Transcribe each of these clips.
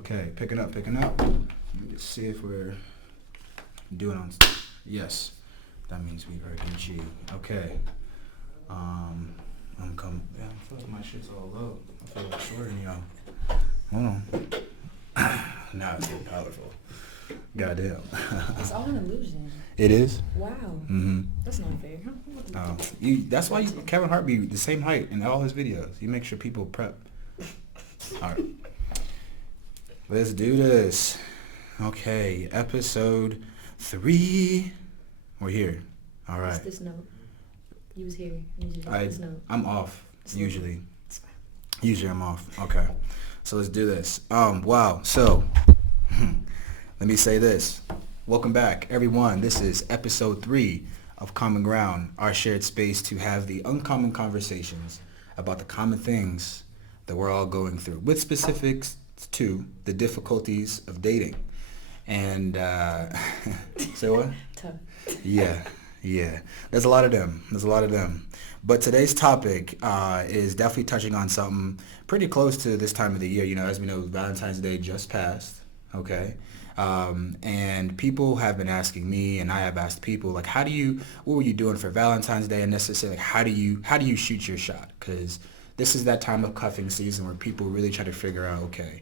Okay, picking up. Let me see if we're doing on. Yes, that means we are G. Okay. I'm coming. Yeah, I feel like my shit's all low. I feel like shorter than y'all. Hold on. Now it's getting colorful. Goddamn. It's all an illusion. It is? Wow. Mm-hmm. That's not fair. That's why Kevin Hart be the same height in all his videos. You make sure people prep. All right. Let's do this. Okay, episode 3. We're here. All right. What's this note? You was here. I need you to this note. I'm off, usually. It's fine. Usually I'm off. Okay. So let's do this. Wow. So, let me say this. Welcome back, everyone. This is episode 3 of Common Ground, our shared space to have the uncommon conversations about the common things that we're all going through, with specifics to the difficulties of dating. And, say what? Tough. Yeah. There's a lot of them. But today's topic is definitely touching on something pretty close to this time of the year. You know, as we know, Valentine's Day just passed. Okay. And people have been asking me, and I have asked people, like, what were you doing for Valentine's Day? And necessarily, like, how do you shoot your shot? Because this is that time of cuffing season where people really try to figure out, okay,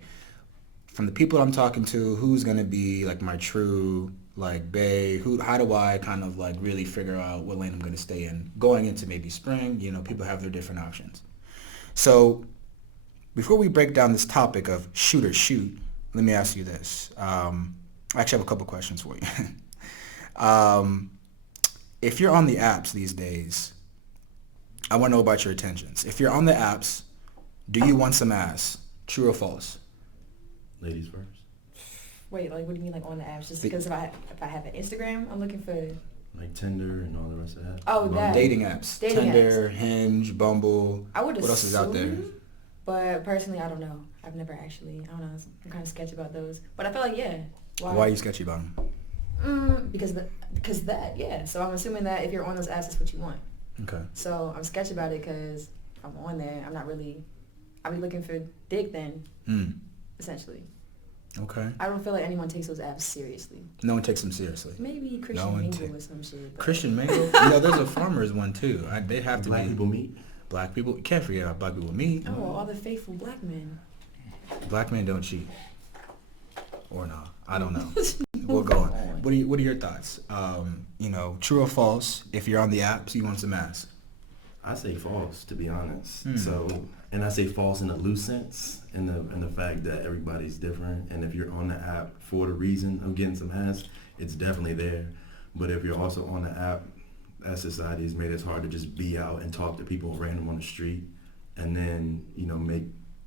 from the people I'm talking to, who's going to be like my true, like, bae, how do I kind of like really figure out what lane I'm going to stay in going into maybe spring? You know, people have their different options. So before we break down this topic of shoot or shoot, let me ask you this. I actually have a couple questions for you. If you're on the apps these days, I want to know about your intentions. If you're on the apps, do you want some ass? True or false? Ladies first. Wait, like, what do you mean, like, on the apps? Just because if I have an Instagram, I'm looking for... Like Tinder and all the rest of that. Oh, that. Dating apps. Tinder, Hinge, Bumble. I would What else is out there? But personally, I don't know. I've never actually, I don't know. I'm kind of sketchy about those. But I feel like, yeah. Why are you sketchy about them? Because that, yeah. So I'm assuming that if you're on those apps, that's what you want. Okay. So I'm sketchy about it because if I'm on there, I'll be looking for dick then, essentially. Okay. I don't feel like anyone takes those apps seriously. No one takes them seriously. Maybe Christian Mingle or some shit. But. Christian Mingle? You know, there's a farmers one too. They have to Black be. people meet. Black people. You can't forget about black people meet. Oh, all the faithful black men. Black men don't cheat. Or not. I don't know. We'll go on. What are your thoughts? You know, true or false? If you're on the apps, you want some ass. I say false, to be honest. So, and I say false in a loose sense, in the fact that everybody's different. And if you're on the app for the reason of getting some ass, it's definitely there. But if you're also on the app, as society has made it hard to just be out and talk to people random on the street, and then, you know, make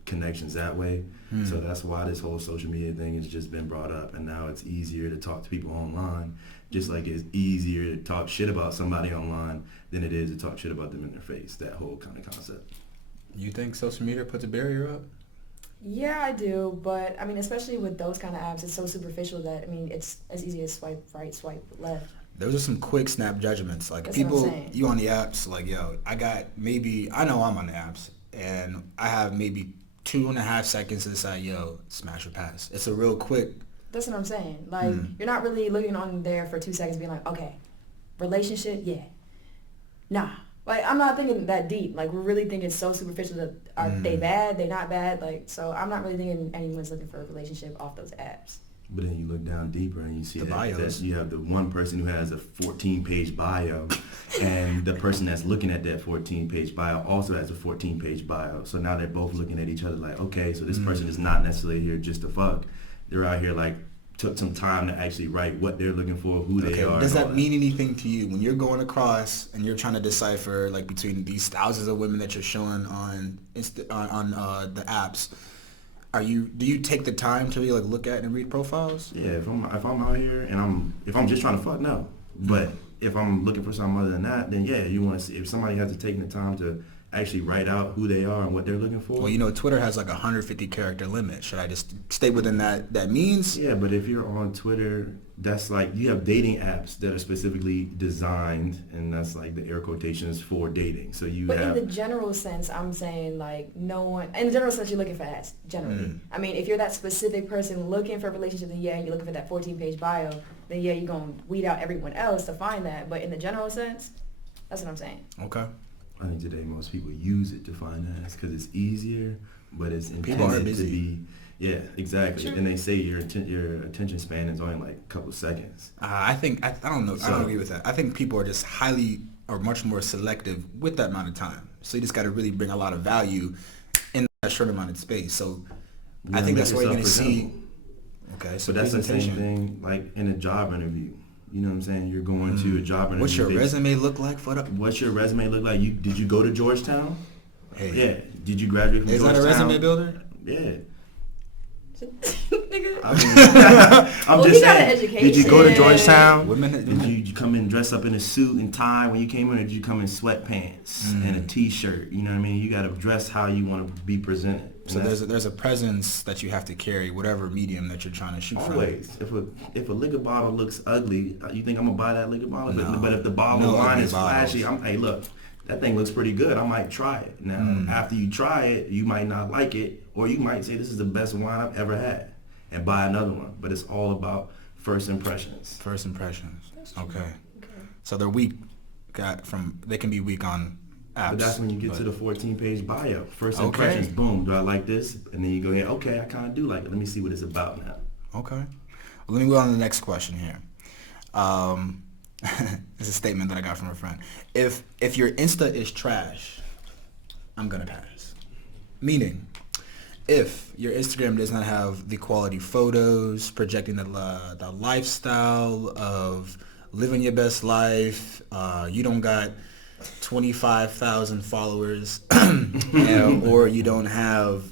connections that way. So that's why this whole social media thing has just been brought up, and now it's easier to talk to people online, just like it's easier to talk shit about somebody online than it is to talk shit about them in their face. That whole kind of concept. You think social media puts a barrier up? Yeah, I do, but I mean, especially with those kind of apps, it's so superficial that, I mean, it's as easy as swipe right, swipe left. Those are some quick snap judgments. Like, That's people, you on the apps, like, yo, I know I'm on the apps, and I have maybe 2.5 seconds to decide, yo, smash or pass. It's a real quick. That's what I'm saying. Like, you're not really looking on there for 2 seconds being like, okay, relationship, yeah. Nah. Like, I'm not thinking that deep. Like, we're really thinking so superficial that are they bad, they not bad. Like, so I'm not really thinking anyone's looking for a relationship off those apps. But then you look down deeper and you see The bios. that you have the one person who has a 14-page bio, and the person that's looking at that 14-page bio also has a 14-page bio. So now they're both looking at each other like, okay, so this person is not necessarily here just to fuck. They're out here like took some time to actually write what they're looking for, who they are. Does that mean anything to you when you're going across and you're trying to decipher, like, between these thousands of women that you're showing on the apps? Do you take the time to really, like, look at and read profiles? Yeah, if I'm out here and if I'm just trying to fuck, no. But if I'm looking for something other than that, then yeah, you want to see if somebody has to take the time to actually write out who they are and what they're looking for. Well, you know, Twitter has like a 150 character limit. Should I just stay within that means? Yeah, but if you're on Twitter, that's like you have dating apps that are specifically designed, and that's like the air quotations for dating. So you But have. in the general sense, I'm saying like no one. In the general sense, you're looking for ass. Generally, I mean, if you're that specific person looking for a relationship, then yeah, you're looking for that 14-page bio. Then yeah, you're gonna weed out everyone else to find that. But in the general sense, that's what I'm saying. Okay. I think today most people use it to find ass because it's easier, but it's People are intended to busy. be. Yeah, exactly. Sure. And they say your attention span is only like a couple seconds. I think I don't know. I So- don't agree with that. I think people are just much more selective with that amount of time. So you just got to really bring a lot of value in that short amount of space. So You I gotta think make that's where you're going to yourself see. presentable. Okay, so But that's the same presentation. thing like in a job interview. You know what I'm saying? You're going to a job interview. What's your they- resume look like for the? What's your resume look like? Did you go to Georgetown? Hey, Yeah. Did you graduate from is that Georgetown? a resume builder? Yeah. Nigga. I mean, I'm Well, just he got an saying. Did you go to education. Georgetown? Women. Did you come in dress up in a suit and tie when you came in, or did you come in sweatpants and a t-shirt? You know what I mean? You got to dress how you want to be presented. So there's a presence that you have to carry, whatever medium that you're trying to shoot from. always. If a liquor bottle looks ugly, you think I'm gonna buy that liquor bottle? No. But if the bottle No of wine ugly is flashy, bottles. hey, look, that thing looks pretty good. I might try it. Now, after you try it, you might not like it, or you might say this is the best wine I've ever had, and buy another one. But it's all about first impressions. First impressions. Okay. So they're weak. They can be weak on apps. But that's when you get but- to the 14-page bio. First Okay. impressions, boom. Do I like this? And then you go, yeah, okay, I kind of do like it. Let me see what it's about now. Okay. Well, let me go on to the next question here. It's a statement that I got from a friend. If your Insta is trash, I'm gonna pass. Meaning, if your Instagram does not have the quality photos projecting the lifestyle of living your best life, you don't got 25,000 followers, or you don't have,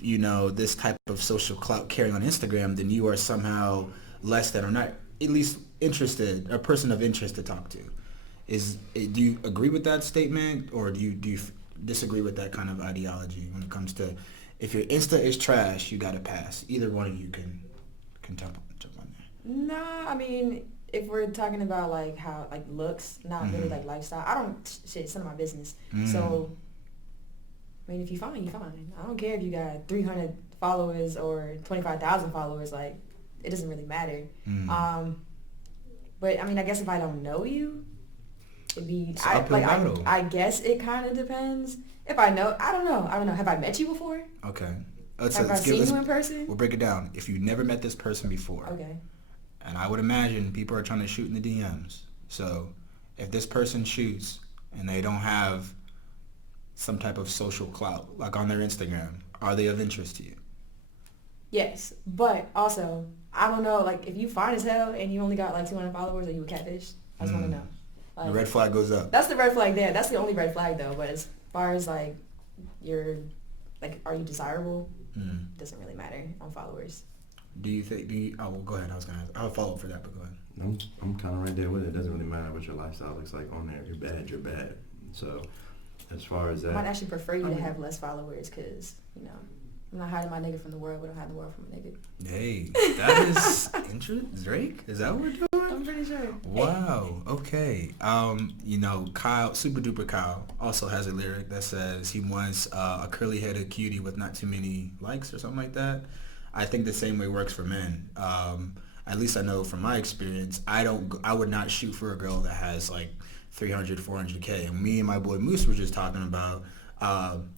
this type of social clout carrying on Instagram, then you are somehow less than or not at least interested, a person of interest to talk to. Do you agree with that statement, or do you disagree with that kind of ideology when it comes to if your Insta is trash, you got to pass? Either one of you can jump on there. Nah, I mean, if we're talking about like how like looks, not really like lifestyle, I don't it's none of my business. So, I mean, if you fine, you fine. I don't care if you got 300 followers or 25,000 followers. Like, it doesn't really matter. But I mean, I guess if I don't know you, it'd be It's uphill battle. I guess it kind of depends. If I know, I don't know. Have I met you before? Okay. Have I seen you in person? We'll break it down. If you never met this person before, Okay. and I would imagine people are trying to shoot in the DMs. So if this person shoots and they don't have some type of social clout, like on their Instagram, are they of interest to you? Yes, but also, I don't know, like, if you fine as hell and you only got, like, 200 followers, are you a catfish? I just want to know. Like, The red flag goes up. that's the red flag there. That's the only red flag, though. But as far as, like, are you desirable? Doesn't really matter on followers. Oh, well, go ahead. I'll follow up for that, but go ahead. I'm kind of right there with it. It doesn't really matter what your lifestyle looks like on there. You're bad. So as far as I might that, actually prefer you to have less followers because, I'm not hiding my nigga from the world, but I'm hiding the world from a nigga. Hey, that is interesting. Drake? Is that what we're doing? I'm pretty sure. Wow. Okay. Kyle, Super Duper Kyle, also has a lyric that says he wants a curly-headed cutie with not too many likes or something like that. I think the same way works for men. At least I know from my experience, I would not shoot for a girl that has like 300, 400K. And me and my boy Moose were just talking about,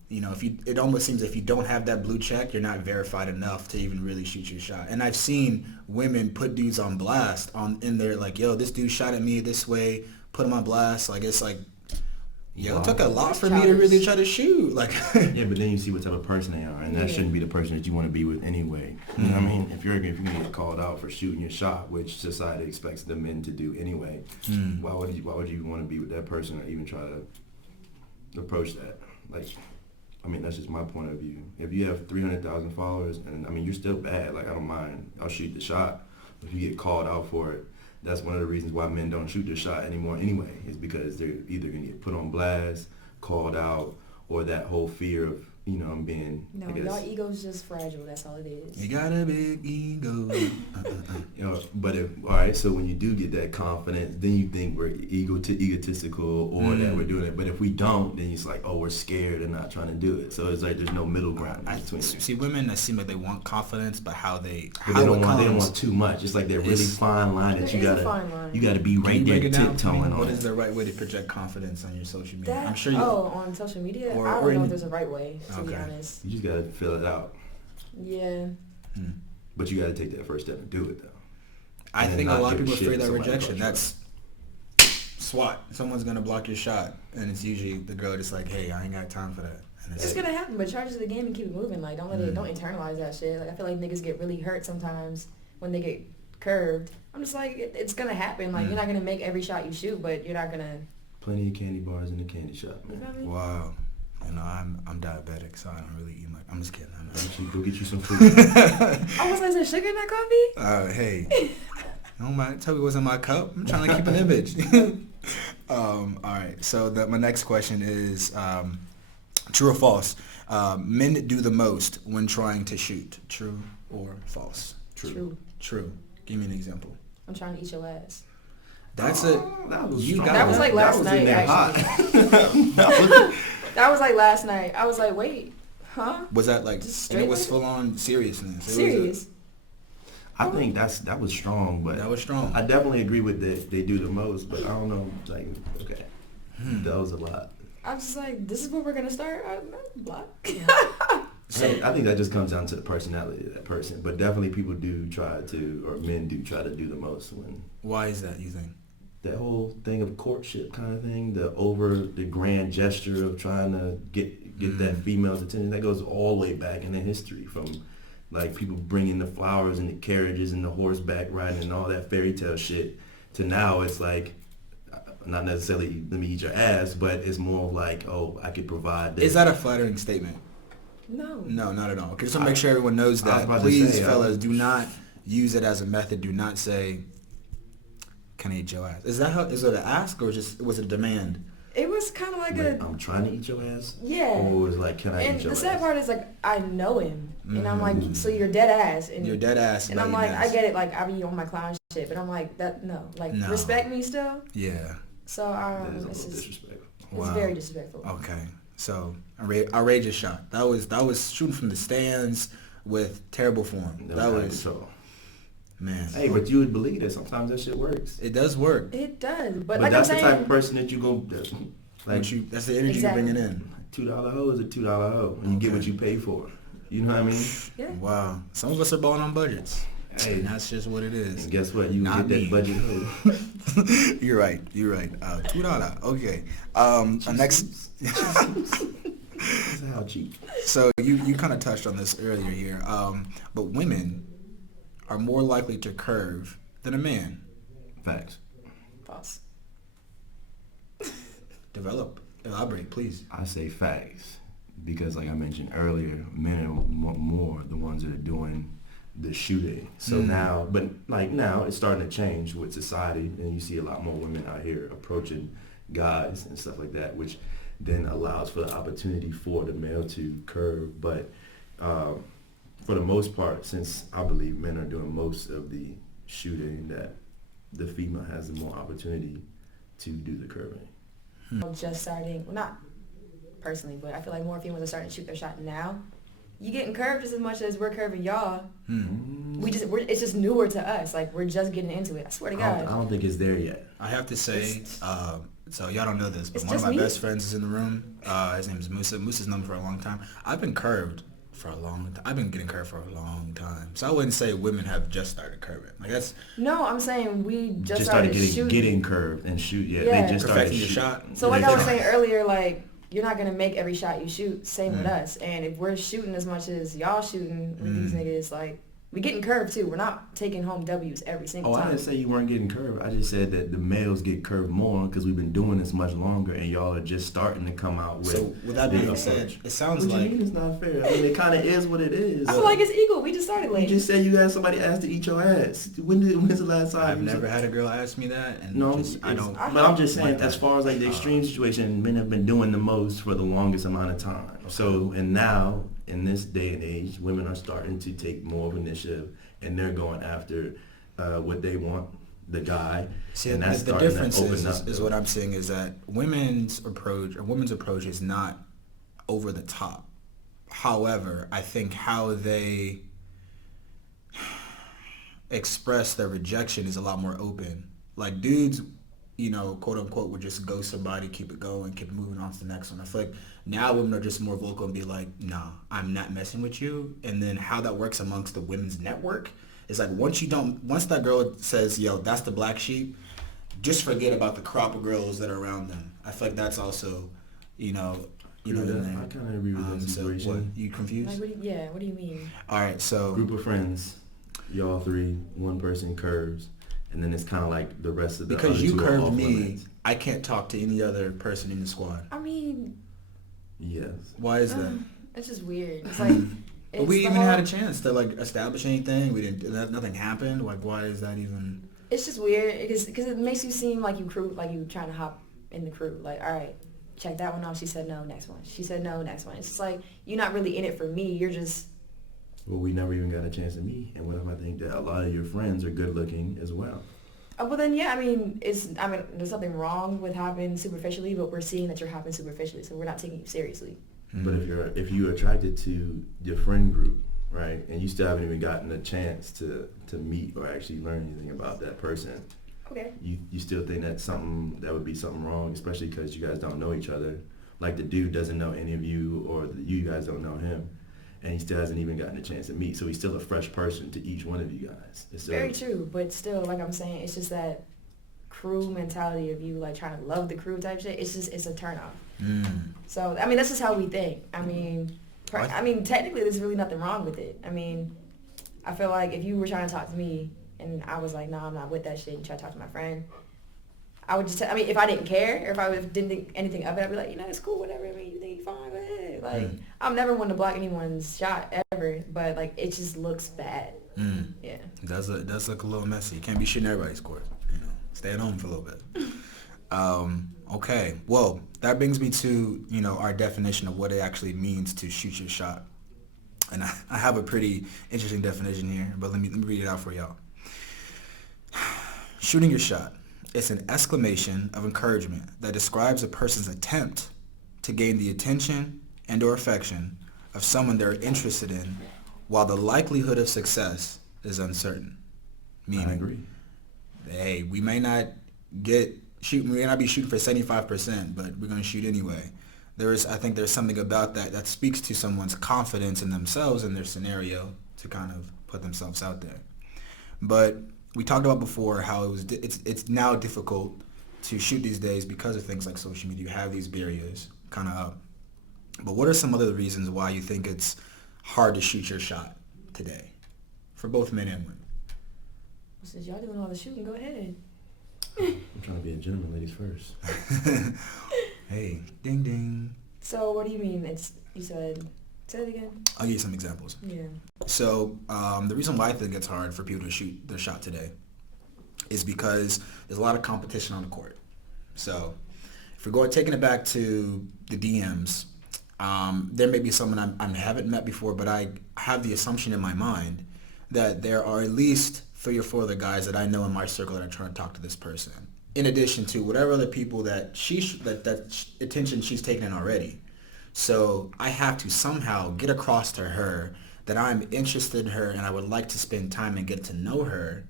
it almost seems if you don't have that blue check, you're not verified enough to even really shoot your shot. And I've seen women put dudes on blast in there, like, yo, this dude shot at me this way, put him on blast. Like, it's like, yo, it took a lot for me to really try to shoot. Like, yeah, but then you see what type of person they are, and that shouldn't be the person that you want to be with anyway. You know what I mean? If you're gonna get called out for shooting your shot, which society expects the men to do anyway, why would you want to be with that person or even try to approach that? Like, I mean, that's just my point of view. If you have 300,000 followers, and I mean, you're still bad. Like, I don't mind. I'll shoot the shot. If you get called out for it, that's one of the reasons why men don't shoot their shot anymore anyway, is because they're either going to get put on blast, called out, or that whole fear of, you know, I'm being, No, I guess, y'all ego's just fragile. That's all it is. You got a big ego. you know, but if, all right, so when you do get that confidence, then you think we're egotistical or that we're doing it. But if we don't, then it's like, oh, we're scared and not trying to do it. So it's like there's no middle ground I between it. see women that seem like they want confidence, but how they But how they it don't comes. want too much. It's like that really It's- fine line that There you is a gotta fine line. you gotta be Can right you there break it down for me? tiptoeing What on is it. the right way to project confidence on your social media? That, I'm sure you. on social media, Or- I or don't know in- if there's a right way, to be Okay. honest. You just gotta fill it out. Yeah. But you gotta take that first step and do it though. I and think a not lot of give a people shit fear if that somebody rejection. calls That's SWAT. Someone's gonna block your shot, and it's usually the girl just like, "Hey, I ain't got time for that." And It's gonna happen, but charge to the game and keep it moving. Like, don't let it, don't internalize that shit. Like, I feel like niggas get really hurt sometimes when they get curved. I'm just like, it's gonna happen. Like, you're not gonna make every shot you shoot, but you're not gonna. Plenty of candy bars in the candy shop, You man. feel me? Wow. You know, I'm diabetic, so I don't really eat much. I'm just kidding. Go get you some food. Oh, was there sugar in that coffee? Hey, don't mind. Tell me what's in my cup. I'm trying to keep an image. All right. So my next question is true or false? Men do the most when trying to shoot. True or false? True. True. Give me an example. I'm trying to eat your ass. That's That was You strong. got was like last in night, there actually. hot. That was like last night. I was like, wait, huh? Was that like? Just And it straight was like- full on seriousness. It was Serious. I think that was strong, but That was strong. I definitely agree with that they do the most, but I don't know, like, okay, Hmm. that was a lot. I'm just like, this is where we're gonna start. Block. I think that just comes down to the personality of that person, but definitely people do try to, or men do try to do the most when Why is that? You think? that whole thing of courtship kind of thing, the grand gesture of trying to get that female's attention, that goes all the way back in the history from like people bringing the flowers and the carriages and the horseback riding and all that fairy tale shit to now it's like not necessarily let me eat your ass, but it's more of like, oh, I could provide this. Is that a flattering statement? No. No, not at all. Just to make sure everyone knows I was that, about to please, say, fellas, do not use it as a method. Do not say, "Can I eat your ass?" Is that how? Is it an ask or just was it a demand? It was kind of like like, a I'm trying to eat your ass? yeah. Or was like, can I And eat your the sad ass? part is like I know him, and I'm like, so you're dead ass, and You're dead ass. And about I'm eating like, I ass. get it, like I be on my clown shit, but I'm like that no, like No. respect me still. Yeah. So That is a it's little just disrespectful. it's Wow. very disrespectful. Okay. So outrageous shot. That was shooting from the stands with terrible form. Never That had was control. man. Hey, but you would believe that sometimes that shit works. It does work. It does, but But like I'm that's the saying, type of person that you go like That's the energy Exactly. you're bringing in. $2 hoe is a $2 hoe, and you get Okay. what you pay for. You know what I mean? yeah. Wow. Some of us are balling on budgets. Hey, And that's just what it is. and guess what? You Not get me. that budget hoe. You're right. $2. Okay. Next. That's how cheap. So you kind of touched on this earlier here. But women are more likely to curve than a man. Facts. False. Elaborate, please. I say facts because, like I mentioned earlier, men are more the ones that are doing the shooting. So now, but like now, it's starting to change with society, and you see a lot more women out here approaching guys and stuff like that, which then allows for the opportunity for the male to curve. But for the most part, since I believe men are doing most of the shooting, that the female has the more opportunity to do the curving. Just starting, well, not personally, but I feel like more females are starting to shoot their shot now. You getting curved just as much as we're curving y'all. It's just newer to us. Like we're just getting into it. I swear to I God. don't think it's there yet. I have to say, so y'all don't know this, but It's one of just my me? best friends is in the room. His name is Musa. Musa's known me for a long time. I've been curved for a long time. I've been getting curved for a long time. So I wouldn't say women have just started curving. Like that's No, I'm saying we just started shooting. getting curved and shoot. Yeah, Yeah. they just started perfecting your shoot. shot. So like I was saying earlier, like you're not gonna make every shot you shoot. Same with Mm. us. And if we're shooting as much as y'all shooting with these niggas, like We getting curved too. We're not taking home W's every single Oh, I time. didn't say you weren't getting curved. I just said that the males get curved more because we've been doing this much longer, and y'all are just starting to come out with. So with that the being approach. said, it sounds What you like mean it's not fair? I mean, it kind of is what it is. I feel like it's equal. We just started You late. just said you had somebody ask to eat your ass. When's the last time? I've you never had a girl ask me that, and No, just, I don't. But I'm just saying, like as that. far as like the extreme situation, men have been doing the most for the longest amount of time. So, and now in this day and age, women are starting to take more of initiative, and they're going after what they want, the guy, See, and that's the starting difference to open is, up. is what I'm saying is that women's approach is not over the top. However, I think how they express their rejection is a lot more open. Like dudes, quote unquote, would just ghost somebody, keep it going, keep moving on to the next one. I feel like now women are just more vocal and be like, nah, I'm not messing with you. And then how that works amongst the women's network is like once that girl says, yo, that's the black sheep, just forget about the crop of girls that are around them. I feel like that's also, in there. I kind of agree with that So what, situation. you confused? Like, what do you mean? All right, so Group of friends, y'all three, one person curves, and then it's kind of like the rest of the because other you two are curved off me, limits. I can't talk to any other person in the squad. I mean, Yes. Why is that? it's just weird. It's like, But we it's the even had a whole- chance to like establish anything. We didn't. Nothing happened. Like, why is that even? It's just weird because it makes you seem like you trying to hop in the crew. Like, all right, check that one off. She said no. Next one. She said no. Next one. It's just like you're not really in it for me. You're just. Well, we never even got a chance to meet, and what if I think that a lot of your friends are good looking as well? Well then, yeah. I mean, there's nothing wrong with hopping superficially, but we're seeing that you're hopping superficially, so we're not taking you seriously. But if you're attracted to your friend group, right, and you still haven't even gotten a chance to meet or actually learn anything about that person, Okay. you still think that's something that would be something wrong, especially because you guys don't know each other. Like the dude doesn't know any of you, or you guys don't know him, and he still hasn't even gotten a chance to meet. So he's still a fresh person to each one of you guys. It's still, Very true, but still, like I'm saying, it's just that crew mentality of you like trying to love the crew type shit. It's a turn off. So I mean, that's just how we think. I mean, technically, there's really nothing wrong with it. I mean, I feel like if you were trying to talk to me and I was like, no, I'm not with that shit, and try to talk to my friend, I would just. If I didn't care, or if I didn't think anything of it, I'd be like, it's cool, whatever. I mean, you think you're fine, go ahead. Like, I'm never one to block anyone's shot ever, but like, it just looks bad. Yeah. It does look a little messy. You can't be shooting everybody's court. Stay at home for a little bit. Okay. Well, that brings me to our definition of what it actually means to shoot your shot. And I have a pretty interesting definition here, but let me read it out for y'all. Shooting your shot. It's an exclamation of encouragement that describes a person's attempt to gain the attention and or affection of someone they're interested in, while the likelihood of success is uncertain. Meaning, I agree. hey, we may not be shooting for 75%, but we're going to shoot anyway. I think there's something about that speaks to someone's confidence in themselves and their scenario to kind of put themselves out there. But we talked about before how it's now difficult to shoot these days because of things like social media. You have these barriers kind of up. But what are some other reasons why you think it's hard to shoot your shot today for both men and women? Since y'all doing all the shooting, go ahead. I'm trying to be a gentleman, ladies first. Hey, ding ding. So what do you mean? Say it again. I'll give you some examples. Yeah. So the reason why I think it's hard for people to shoot their shot today is because there's a lot of competition on the court. So if we're taking it back to the DMs, there may be someone I haven't met before, but I have the assumption in my mind that there are at least 3 or 4 other guys that I know in my circle that are trying to talk to this person. In addition to whatever other people that that attention she's taken in already. So I have to somehow get across to her that I'm interested in her and I would like to spend time and get to know her,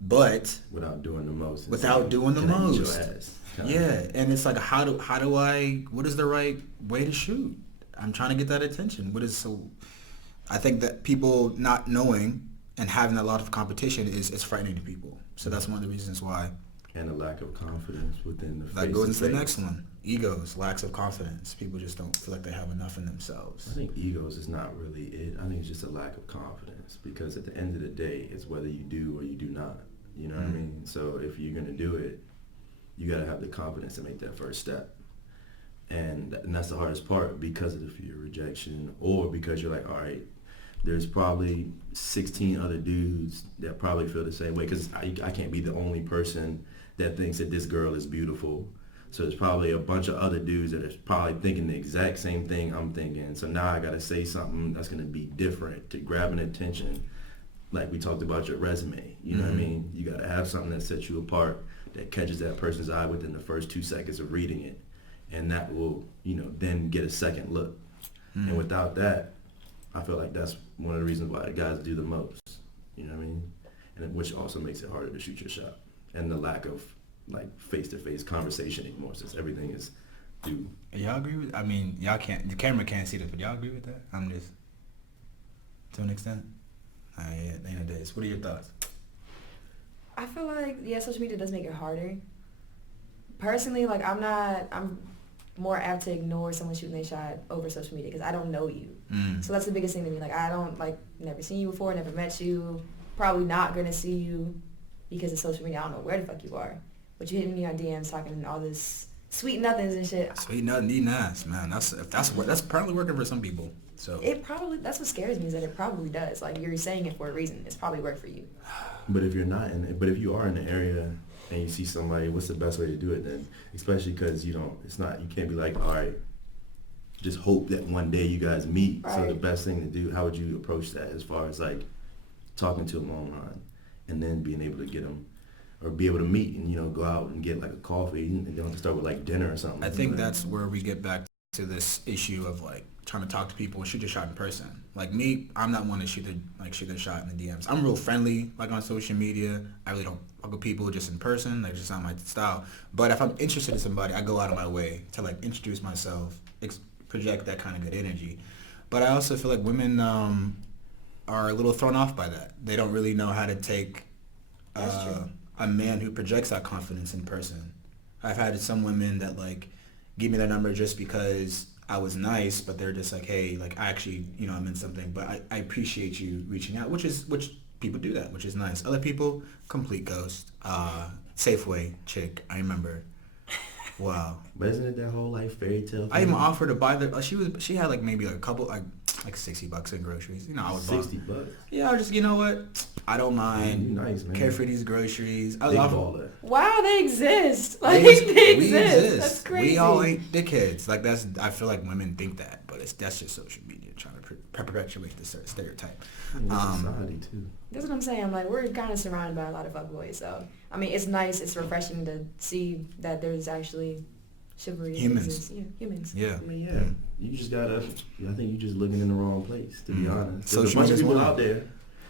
but Without doing the most. without doing the Can I eat your most. ass? Yeah, and it's like what is the right way to shoot? I'm trying to get that attention. I think that people not knowing and having a lot of competition is frightening to people. So that's one of the reasons why and a lack of confidence within the That goes into the face-to-face. next one. Egos, lacks of confidence. People just don't feel like they have enough in themselves. I think egos is not really it. I think it's just a lack of confidence because at the end of the day, it's whether you do or you do not. You know what I mean? So if you're going to do it, you got to have the confidence to make that first step. And that's the hardest part because of the fear of rejection or because you're like, all right, there's probably 16 other dudes that probably feel the same way because I can't be the only person that thinks that this girl is beautiful. So there's probably a bunch of other dudes that are probably thinking the exact same thing I'm thinking. So now I got to say something that's going to be different to grab an attention. Like we talked about your resume, you know what I mean? You got to have something that sets you apart, that catches that person's eye within the first 2 seconds of reading it. And that will, then get a second look. And without that, I feel like that's one of the reasons why the guys do the most, you know what I mean? And which also makes it harder to shoot your shot. And the lack of like face-to-face conversation anymore since everything is through. Y'all agree with? I mean, y'all can't. The camera can't see this, but y'all agree with that? I'm just to an extent. Yeah, at the end of the day, what are your thoughts? I feel like, social media does make it harder. Personally, like, I'm more apt to ignore someone shooting their shot over social media because I don't know you. So that's the biggest thing to me. Like, I don't, never seen you before, never met you, probably not going to see you because of social media. I don't know where the fuck you are. But you hitting me on DMs talking all this sweet nothings and shit. Sweet nothing, eating ass, man. That's apparently working for some people. So That's what scares me is that it probably does. Like, you're saying it for a reason. It's probably worked for you. But if you're not if you are in the area and you see somebody, what's the best way to do it then? Especially because you can't be like, all right, just hope that one day you guys meet. Right. So the best thing to do, how would you approach that as far as like talking to them online and then being able to get them or be able to meet and go out and get like a coffee and they don't have to start with like dinner or something. I think that's where we get back to this issue of like trying to talk to people and shoot your shot in person. Like me, I'm not one to shoot their shot in the DMs. I'm real friendly, like on social media. I really don't fuck with people just in person. Like, just not my style. But if I'm interested in somebody, I go out of my way to like introduce myself, project that kind of good energy. But I also feel like women are a little thrown off by that. They don't really know how to take That's true. a man who projects that confidence in person. I've had some women that like give me their number just because I was nice, but they're just like, hey, like I actually, I meant something, but I appreciate you reaching out, which people do that, which is nice. Other people, complete ghost. Safeway chick, I remember. Wow. But isn't it that whole like fairy tale thing? I even offered to buy she had like maybe like a couple like $60 in groceries. I would buy. $60. Yeah, I was just, you know what? I don't mind. You nice, man. Care for these groceries. I Big love baller. Wow, they exist. Like, We they exist. That's crazy. We all ain't dickheads. Like I feel like women think that, but that's just social media trying to perpetuate the stereotype. Society too. That's what I'm saying. Like, we're kind of surrounded by a lot of fuckboys. So, I mean, it's nice. It's refreshing to see that there's actually chivalry. that Humans. exists. Yeah, humans. Yeah. I mean, yeah. You just gotta. I think you just looking in the wrong place, to be honest. There's a Social bunch of media's people one. out there.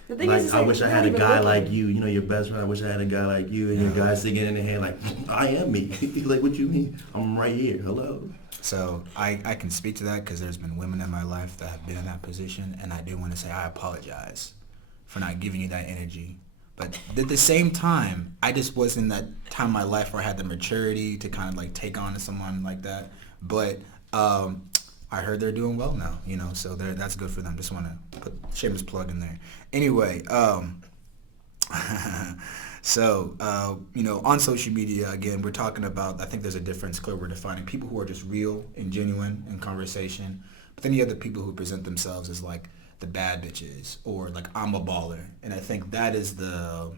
The thing Like, is, I wish I had a guy like you. you. Your best friend. I wish I had a guy like you, and your guy singing in the hand like, I am me. Like, what you mean? I'm right here. Hello. So I can speak to that because there's been women in my life that have been in that position, and I do want to say I apologize for not giving you that energy. But at the same time, I just wasn't that time in my life where I had the maturity to kind of like take on to someone like that. But I heard they're doing well now, so that's good for them. Just want to put shameless plug in there. Anyway, so, on social media, again, we're talking about, I think there's a difference, clear we're defining people who are just real and genuine in conversation. But then you have the people who present themselves as like the bad bitches or like I'm a baller. And I think that is the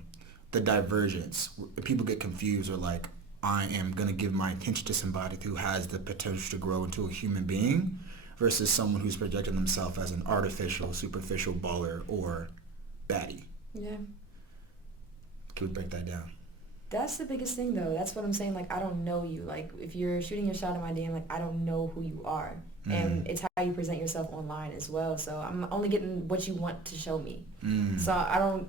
divergence. People get confused or like, I am going to give my attention to somebody who has the potential to grow into a human being versus someone who's projecting themselves as an artificial, superficial baller or baddie. Yeah. Can we break that down? That's the biggest thing, though. That's what I'm saying. Like, I don't know you. Like, if you're shooting your shot in my DM, like, I don't know who you are. And it's how you present yourself online as well. So I'm only getting what you want to show me. So I don't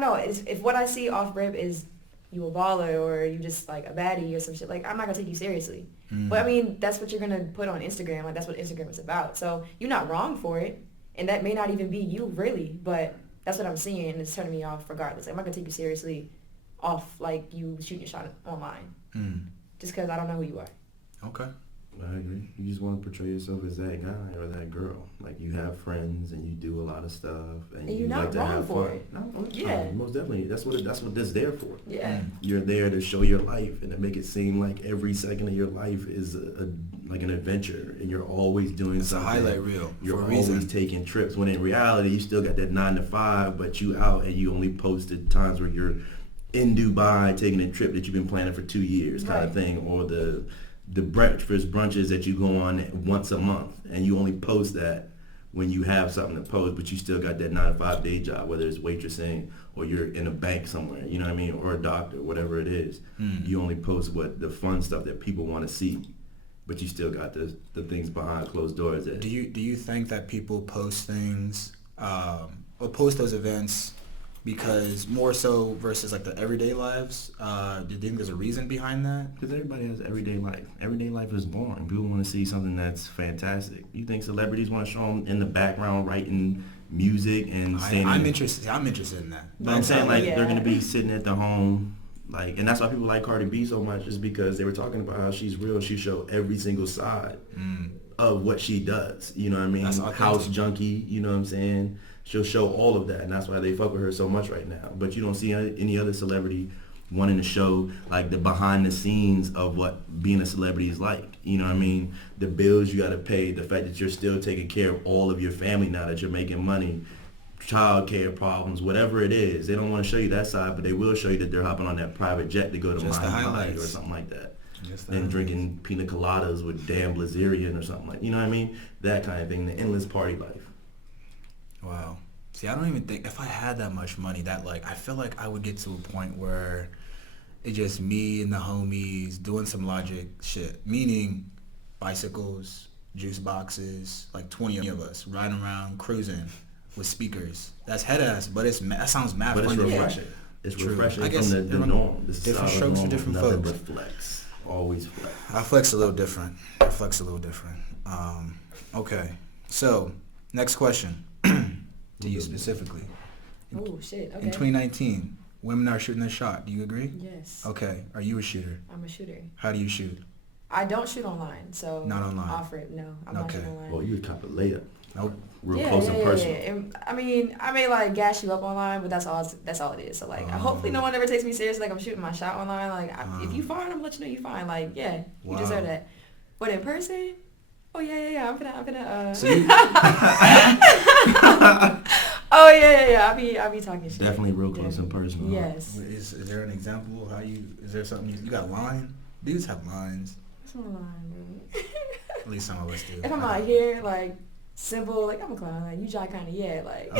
know. If what I see off rip is you a baller or you just like a baddie or some shit, like, I'm not gonna take you seriously. But I mean, that's what you're gonna put on Instagram. Like, that's what Instagram is about. So you're not wrong for it. And that may not even be you, really. But that's what I'm seeing, and it's turning me off regardless. Like, I'm not gonna take you seriously off like you shooting your shot online. Mm. Just because I don't know who you are. Okay. I agree. You just want to portray yourself as that guy or that girl. Like you have friends and you do a lot of stuff and you're you not like to wrong have for fun. it. No, Yeah. most definitely. That's what that's there for. Yeah. You're there to show your life and to make it seem like every second of your life is like an adventure and you're always doing It's a something. highlight reel You're for a always reason. taking trips. When in reality, you still got that 9 to 5, but you out and you only posted times where you're in Dubai taking a trip that you've been planning for 2 years, kind of Right. thing, or the breakfast brunches that you go on once a month, and you only post that when you have something to post, but you still got that 9 to 5 day job, whether it's waitressing or you're in a bank somewhere, you know what I mean, or a doctor, whatever it is. You only post what the fun stuff that people want to see, but you still got the things behind closed doors. That Do you think that people post things or post those events because more so versus like the everyday lives? Do you think there's a reason behind that? Because everybody has everyday life. Everyday life is boring. People want to see something that's fantastic. You think celebrities want to show them in the background writing music and standing? I'm interested in that. But I'm saying like Yeah. they're going to be sitting at the home, like, and that's why people like Cardi B so much, is because they were talking about how she's real. She showed every single side of what she does. You know what I mean? That's authentic. House junkie. You know what I'm saying? She'll show all of that, and that's why they fuck with her so much right now. But you don't see any other celebrity wanting to show like the behind the scenes of what being a celebrity is like. You know what I mean? The bills you got to pay, the fact that you're still taking care of all of your family now that you're making money, child care problems, whatever it is. They don't want to show you that side, but they will show you that they're hopping on that private jet to go to Just the Miami highlights. or something like that. Just the And highlights. drinking pina coladas with Dan Blazerian or something like, you know what I mean? That kind of thing, the endless party life. Wow. See, I don't even think if I had that much money, that like I feel like I would get to a point where it's just me and the homies doing some logic shit. Meaning bicycles, juice boxes, like 20 of us riding around cruising with speakers. That's head ass, but that sounds mad But it's fun to me. refreshing. It's True. refreshing I guess from the everyone- norm. This is different how the strokes for norm, different nothing folks. but flex. Always flex. I flex a little different. Okay. So, next question to you specifically. Oh shit. Okay. In 2019, women are shooting their shot. Do you agree? Yes. Okay. Are you a shooter? I'm a shooter. How do you shoot? I don't shoot online, so Not online. Offer it. No, I'm not Okay. shooting online. Well, you would cop a layup. Nope. Real close and personal. And, I mean, I may like gas you up online, but that's all it is. So like, hopefully no one ever takes me serious. Like I'm shooting my shot online. Like if you fine, I'm gonna let you know you fine. Like yeah, you Wow. deserve that. But in person, oh yeah. I'm gonna. So you, Oh yeah. I'll be talking shit. Definitely real close Yeah. and personal. Yes. is there an example of how you? Is there something you got line? Dudes have lines. That's my line, bro. At least some of us do. If I'm out here, like simple, like I'm a clown. Like you try kind of like.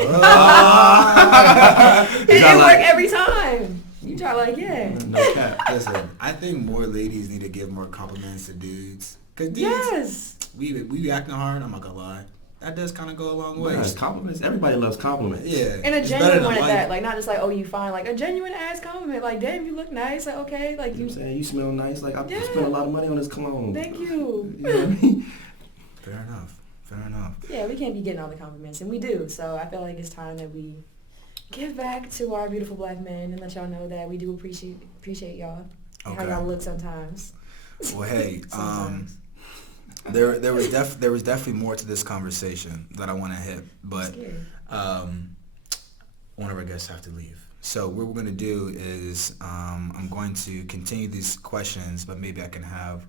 It Try work like- every time. You try like yeah. No cap. Listen, I think more ladies need to give more compliments to dudes. Cause dudes, Yes. we be acting hard. I'm not gonna lie. That does kind of go a long way. Nice compliments. Everybody loves compliments. Yeah. And a it's better genuine than one at like- that. Like not just like, oh you fine. Like a genuine ass compliment. Like damn you look nice. Like okay. Like You know what I'm you. saying? You smell nice. Like I Yeah. spent a lot of money on this cologne. Thank You you. know what I mean? Fair enough. Yeah, we can't be getting all the compliments, and we do. So I feel like it's time that we give back to our beautiful black men and let y'all know that we do appreciate y'all. And Okay. how y'all look sometimes. Well, hey, Sometimes. there was definitely more to this conversation that I want to hit, but Scary. one of our guests have to leave. So what we're going to do is I'm going to continue these questions, but maybe I can have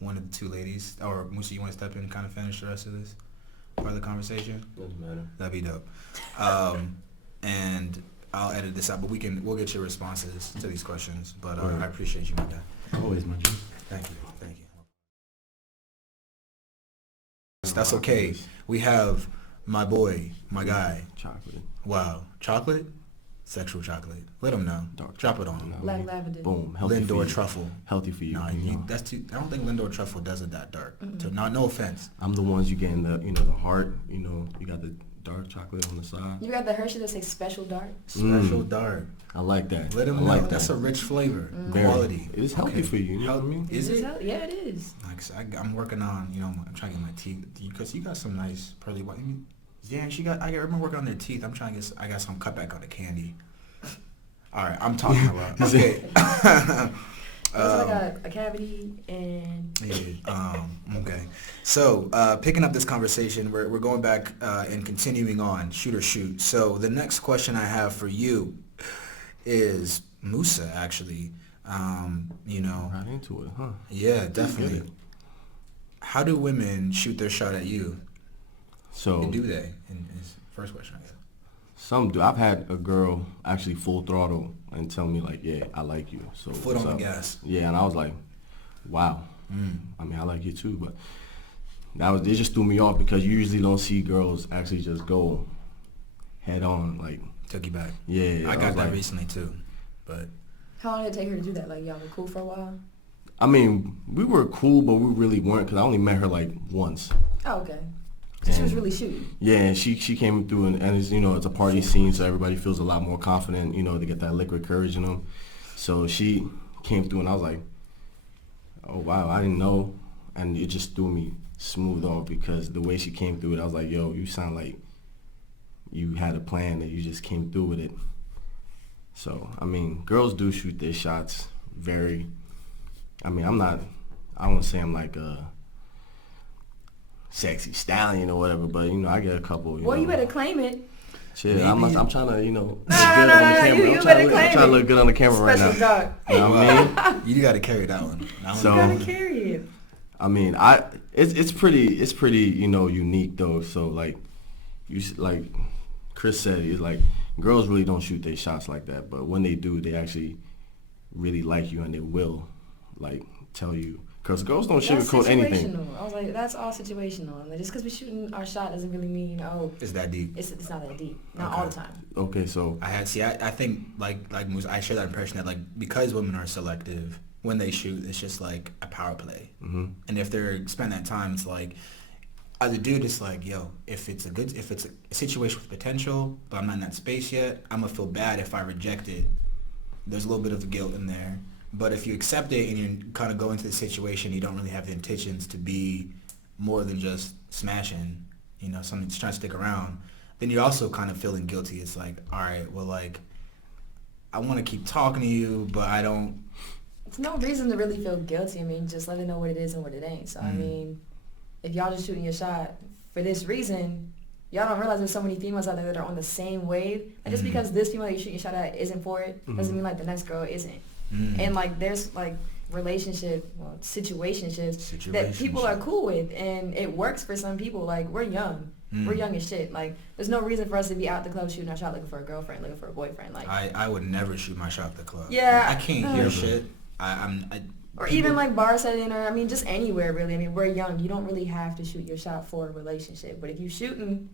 one of the two ladies, or Musa, you want to step in and kind of finish the rest of this part of the conversation? Doesn't matter. That'd be dope. And I'll edit this out, but we'll get your responses to these questions. But Right. I appreciate you, my guy. Always, my G. Thank you. That's okay. We have my boy, my guy. Chocolate. Wow, chocolate, sexual chocolate. Let him know. Dark Drop it chocolate, on. you know. Black lavender. Boom. Healthy for Lindor you. truffle. Healthy for you. Nah, you know. that's too. I don't think Lindor truffle does it that dark. No offense. I'm the ones you get in the, the heart. You got the dark chocolate on the side. You got the Hershey that says special dark. Special dark. I like that. Let him I know. like That's a that. rich flavor. Very. Quality. It's healthy Okay. for you. You know what I mean? Is it? Yeah, it is. Like, I'm working on. I'm trying to get my teeth because you got some nice pearly white. Yeah, I remember working on their teeth. I'm trying to get. I got some cut back on the candy. All right, I'm talking a lot. Okay. It's like a cavity and... Yeah, okay. So, picking up this conversation, we're going back and continuing on, shoot or shoot. So, the next question I have for you is Musa, actually. You know. Right into it, huh? Yeah, definitely. How do women shoot their shot at you? So, And do they? And is first question, I guess. some do. I've had a girl actually full throttle and tell me like, yeah, I like you. So Foot what's on up? the gas. Yeah, and I was like, wow. I mean, I like you too, but it just threw me off because you usually don't see girls actually just go head on. Like, Took you back. yeah, I got was that like, recently too, but How long did it take her to do that? Like, y'all were cool for a while? I mean, we were cool, but we really weren't because I only met her like once. Oh, okay. So she was really shooting. Yeah, and she came through and it's, you know, it's a party scene, so everybody feels a lot more confident, you know, to get that liquid courage in them. So she came through and I was like, oh wow, I didn't know, and it just threw me smooth off because the way she came through it, I was like, yo, you sound like you had a plan and you just came through with it. So I mean, girls do shoot their shots very. I mean, I won't say I'm like a sexy stallion or whatever, but you know, I get a couple. Well, know, you better claim it. Shit, Maybe I'm trying to, you know, look No, good no, on the no, camera. you I'm better trying claim to it. look good on the camera right Special now. dog. You know what I mean? you got to carry that one. So- You gotta carry it. I mean, it's pretty, you know, unique though. So like, like Chris said, it's like girls really don't shoot their shots like that, but when they do, they actually really like you and they will like tell you. Because girls don't That's sugarcoat anything. situational. I was like, that's all situational. And just because we're shooting our shot doesn't really mean, It's that deep. it's not that deep. Not Okay. all the time. Okay, so I think like Moose, I share that impression that like because women are selective when they shoot, it's just like a power play. mm-hmm. And if they're spend that time, it's like as a dude, it's like yo, if it's a situation with potential, but I'm not in that space yet, I'm gonna feel bad if I reject it. There's a little bit of guilt in there. But if you accept it and you kind of go into the situation, you don't really have the intentions to be more than just smashing, you know, something that's trying to stick around, then you're also kind of feeling guilty. It's like, all right, well, like, I want to keep talking to you, but I don't. It's no reason to really feel guilty. I mean, just let it know what it is and what it ain't. So, I mean, if y'all just shooting your shot for this reason, y'all don't realize there's so many females out there that are on the same wave. And just because this female you're shooting your shot at isn't for it, doesn't mean like the next girl isn't. And like there's like situationships that people are cool with, and it works for some people. Like we're young as shit. Like there's no reason for us to be out the club shooting our shot looking for a girlfriend, looking for a boyfriend. Like I would never shoot my shot at the club. Yeah. I can't hear shit. or even like bar setting, or I mean just anywhere really. I mean we're young. You don't really have to shoot your shot for a relationship, but if you shooting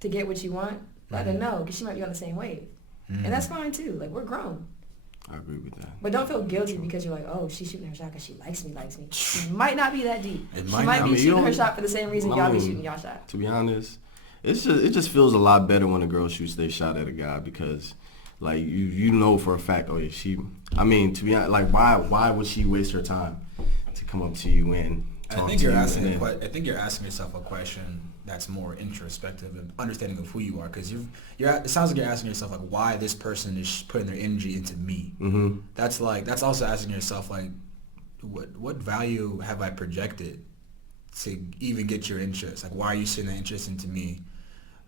to get what you want, let her know because she might be on the same wave, and that's fine too. Like we're grown. I agree with that. But don't feel guilty because you're like, oh, she's shooting her shot because she likes me. She might not be that deep. It She might might not. be I mean, you shooting her don't- shot for the same reason I y'all be mean, shooting y'all shot. To be honest, it just feels a lot better when a girl shoots their shot at a guy because, like, you know for a fact, oh yeah, she. I mean, to be honest, like, why would she waste her time to come up to you and talk I think to you're you? asking. and then- I think you're asking yourself a question that's more introspective and understanding of who you are. Because it sounds like you're asking yourself like, why this person is putting their energy into me. Mm-hmm. That's also asking yourself like, what value have I projected to even get your interest? Like, why are you sending that interest into me?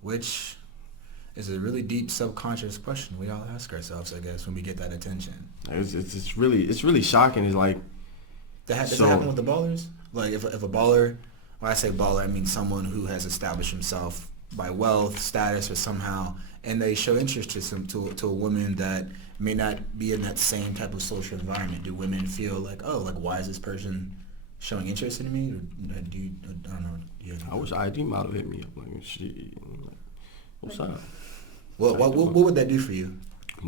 Which is a really deep subconscious question we all ask ourselves, I guess, when we get that attention. It's really shocking. It's like Does So- that happen with the ballers? Like if a baller, when I say baller, I mean someone who has established himself by wealth, status, or somehow, and they show interest to a woman that may not be in that same type of social environment. Do women feel like, oh, like why is this person showing interest in me? Or do you, I don't know. I wish IG model hit me up like shit. Like, what's up? What would that do for you?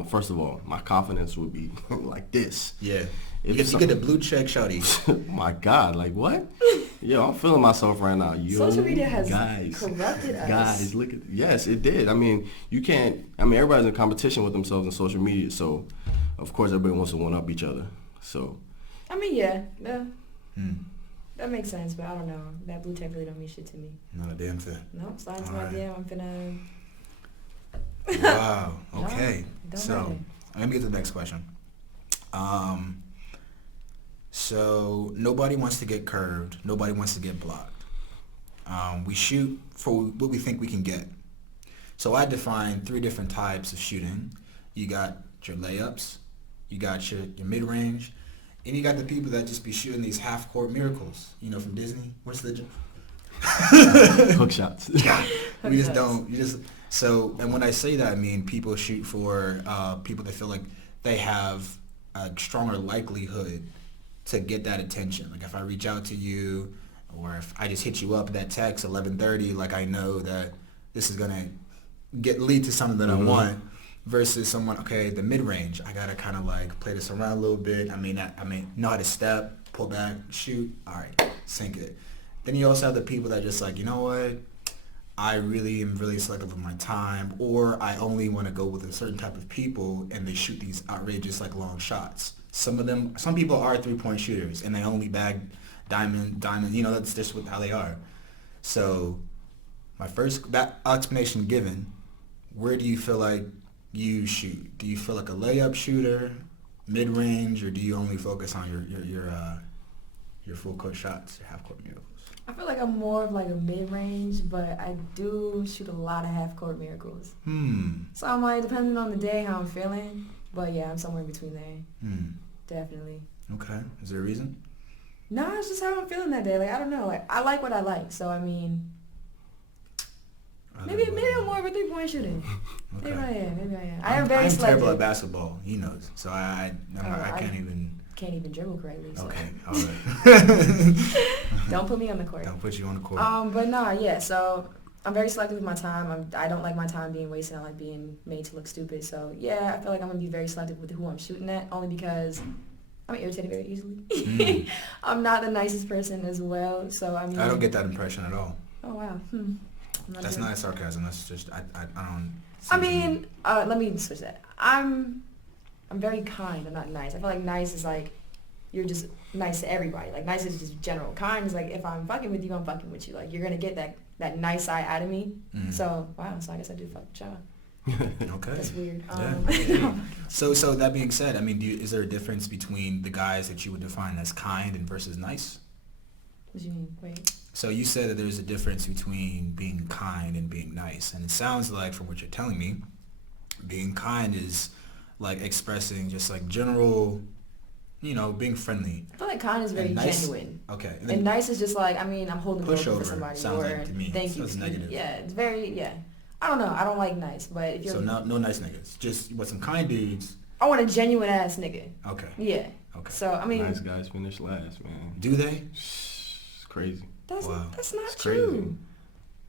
First of all, my confidence would be like this. Yeah. If You get a blue check, shawty. My God, like what? Yo, I'm feeling myself right now. Yo, Social media has guys, corrupted us. Guys, look at yes, it did. I mean, you can't. I mean, everybody's in competition with themselves on social media, so of course everybody wants to one up each other. So I mean, yeah, that makes sense, but I don't know. That blue check really don't mean shit to me. Not a damn thing. No, slide to All my right. DM. I'm finna. Wow. No, Okay. don't So, matter. Let me get to the next question. So nobody wants to get curved. Nobody wants to get blocked. We shoot for what we think we can get. So I define 3 different types of shooting. You got your layups, you got your mid-range, and you got the people that just be shooting these half-court miracles, from Disney. What's the... Hook shots. We just don't. So, and when I say that, I mean people shoot for people that feel like they have a stronger likelihood to get that attention. Like if I reach out to you, or if I just hit you up that text 11:30, like I know that this is gonna lead to something that I want. Versus someone, okay, the mid range, I gotta kind of like play this around a little bit. I mean, know how to step, pull back, shoot. All right, sink it. Then you also have the people that just like, you know what? I really am really selective with my time, or I only want to go with a certain type of people, and they shoot these outrageous like long shots. Some people are 3-point shooters, and they only bag diamond. That's just how they are. So, my first explanation given, where do you feel like you shoot? Do you feel like a layup shooter, mid range, or do you only focus on your full court shots, your half court miracles? I feel like I'm more of like a mid-range, but I do shoot a lot of half-court miracles. So I'm like, depending on the day, how I'm feeling. But yeah, I'm somewhere in between there. Definitely. Okay. Is there a reason? No, it's just how I'm feeling that day. Like, I don't know. Like, I like what I like. So, I mean, maybe I'm more of a 3-point shooter. Okay. Maybe I am. I am very I'm selective. terrible at basketball. He knows. So I can't even... Can't even dribble correctly. So. Okay. All right. Don't put me on the court. Don't put you on the court. But no, yeah. So I'm very selective with my time. I don't like my time being wasted. I like being made to look stupid. So yeah, I feel like I'm gonna be very selective with who I'm shooting at, only because I'm irritated very easily. I'm not the nicest person as well. So I mean, I don't get that impression at all. Oh wow. That's not sarcasm. That's just I don't. I mean, let me switch that. I'm very kind. I'm not nice. I feel like nice is like you're just nice to everybody. Like nice is just general. Kind is like if I'm fucking with you, I'm fucking with you. Like you're gonna get that nice side out of me. So wow. So I guess I do fuck with y'all. Okay. That's weird. Yeah. So that being said, I mean, is there a difference between the guys that you would define as kind and versus nice? What do you mean? Wait. So you said that there's a difference between being kind and being nice, and it sounds like from what you're telling me, being kind is like expressing just like general, being friendly. I feel like kind is very nice, genuine. Okay. And nice is just like, I mean, I'm holding the door for somebody. Sounds or like to me. thank you. It's negative. Yeah, it's very, yeah. I don't know. I don't like nice, but if you're... So no nice niggas. Just with some kind dudes. I want a genuine ass nigga. Okay. Yeah. Okay. So, I mean... Nice guys finish last, man. Do they? It's crazy. That's not It's true. crazy.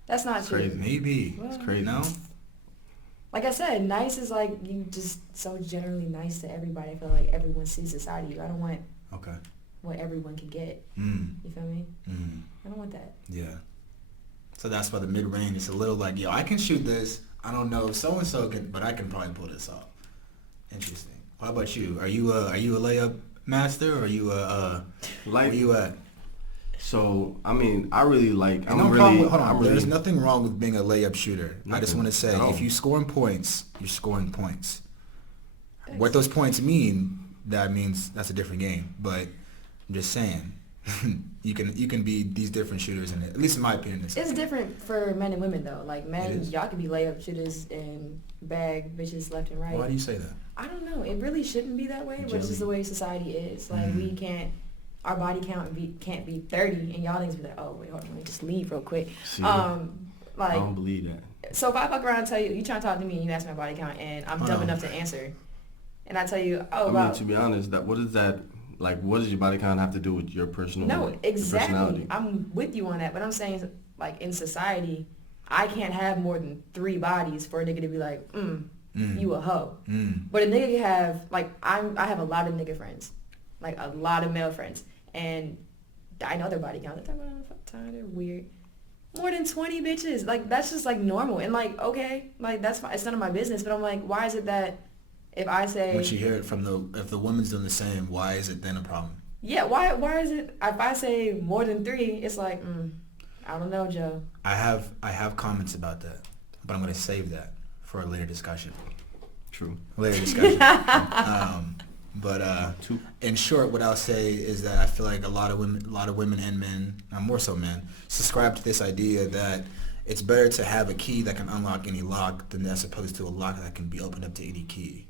That's not It's true. crazy. Maybe. Well, It's crazy. No? Like I said, nice is like you just so generally nice to everybody. I feel like everyone sees this out of you. I don't want Okay. what everyone can get. You feel me? I don't want that. Yeah. So that's why the mid-range is a little like, yo, I can shoot this. I don't know if so-and-so can, but I can probably pull this off. Interesting. How about you? Are you a layup master, or are you where you at? So I mean, I really like. Hold on. There's nothing wrong with being a layup shooter. I just want to say, No. if you're scoring points, you're scoring points. What those points mean, that means that's a different game. But I'm just saying, you can be these different shooters, and at least in my opinion, It's different for men and women though. Like It men, is. y'all can be layup shooters and bag bitches left and right. Why do you say that? I don't know. It really shouldn't be that way, but it's just the way society is. Like we can't. Our body count can't be 30, and y'all niggas be like, oh wait, hold on, let me just leave real quick. See, Like, I don't believe that. so if I fuck around and tell you trying to talk to me and you ask my body count and I'm dumb enough to answer, and I tell you, I mean, to be honest, what does your body count have to do with your personal? No, your exactly. personality? I'm with you on that, but I'm saying like in society, I can't have more than 3 bodies for a nigga to be like, you a hoe. But a nigga can have like I have a lot of nigga friends, like a lot of male friends, and I know their body count. They're they're weird. More than 20 bitches. Like that's just like normal. And like okay, like that's fine. It's none of my business. But I'm like, why is it that if I say Once you hear it from if the woman's doing the same, why is it then a problem? Yeah, why is it if I say more than 3, it's like I don't know, Joe. I have comments about that, but I'm gonna save that for a later discussion. True. Later discussion. But in short, what I'll say is that I feel like a lot of women and men, more so men, subscribe to this idea that it's better to have a key that can unlock any lock than as opposed to a lock that can be opened up to any key.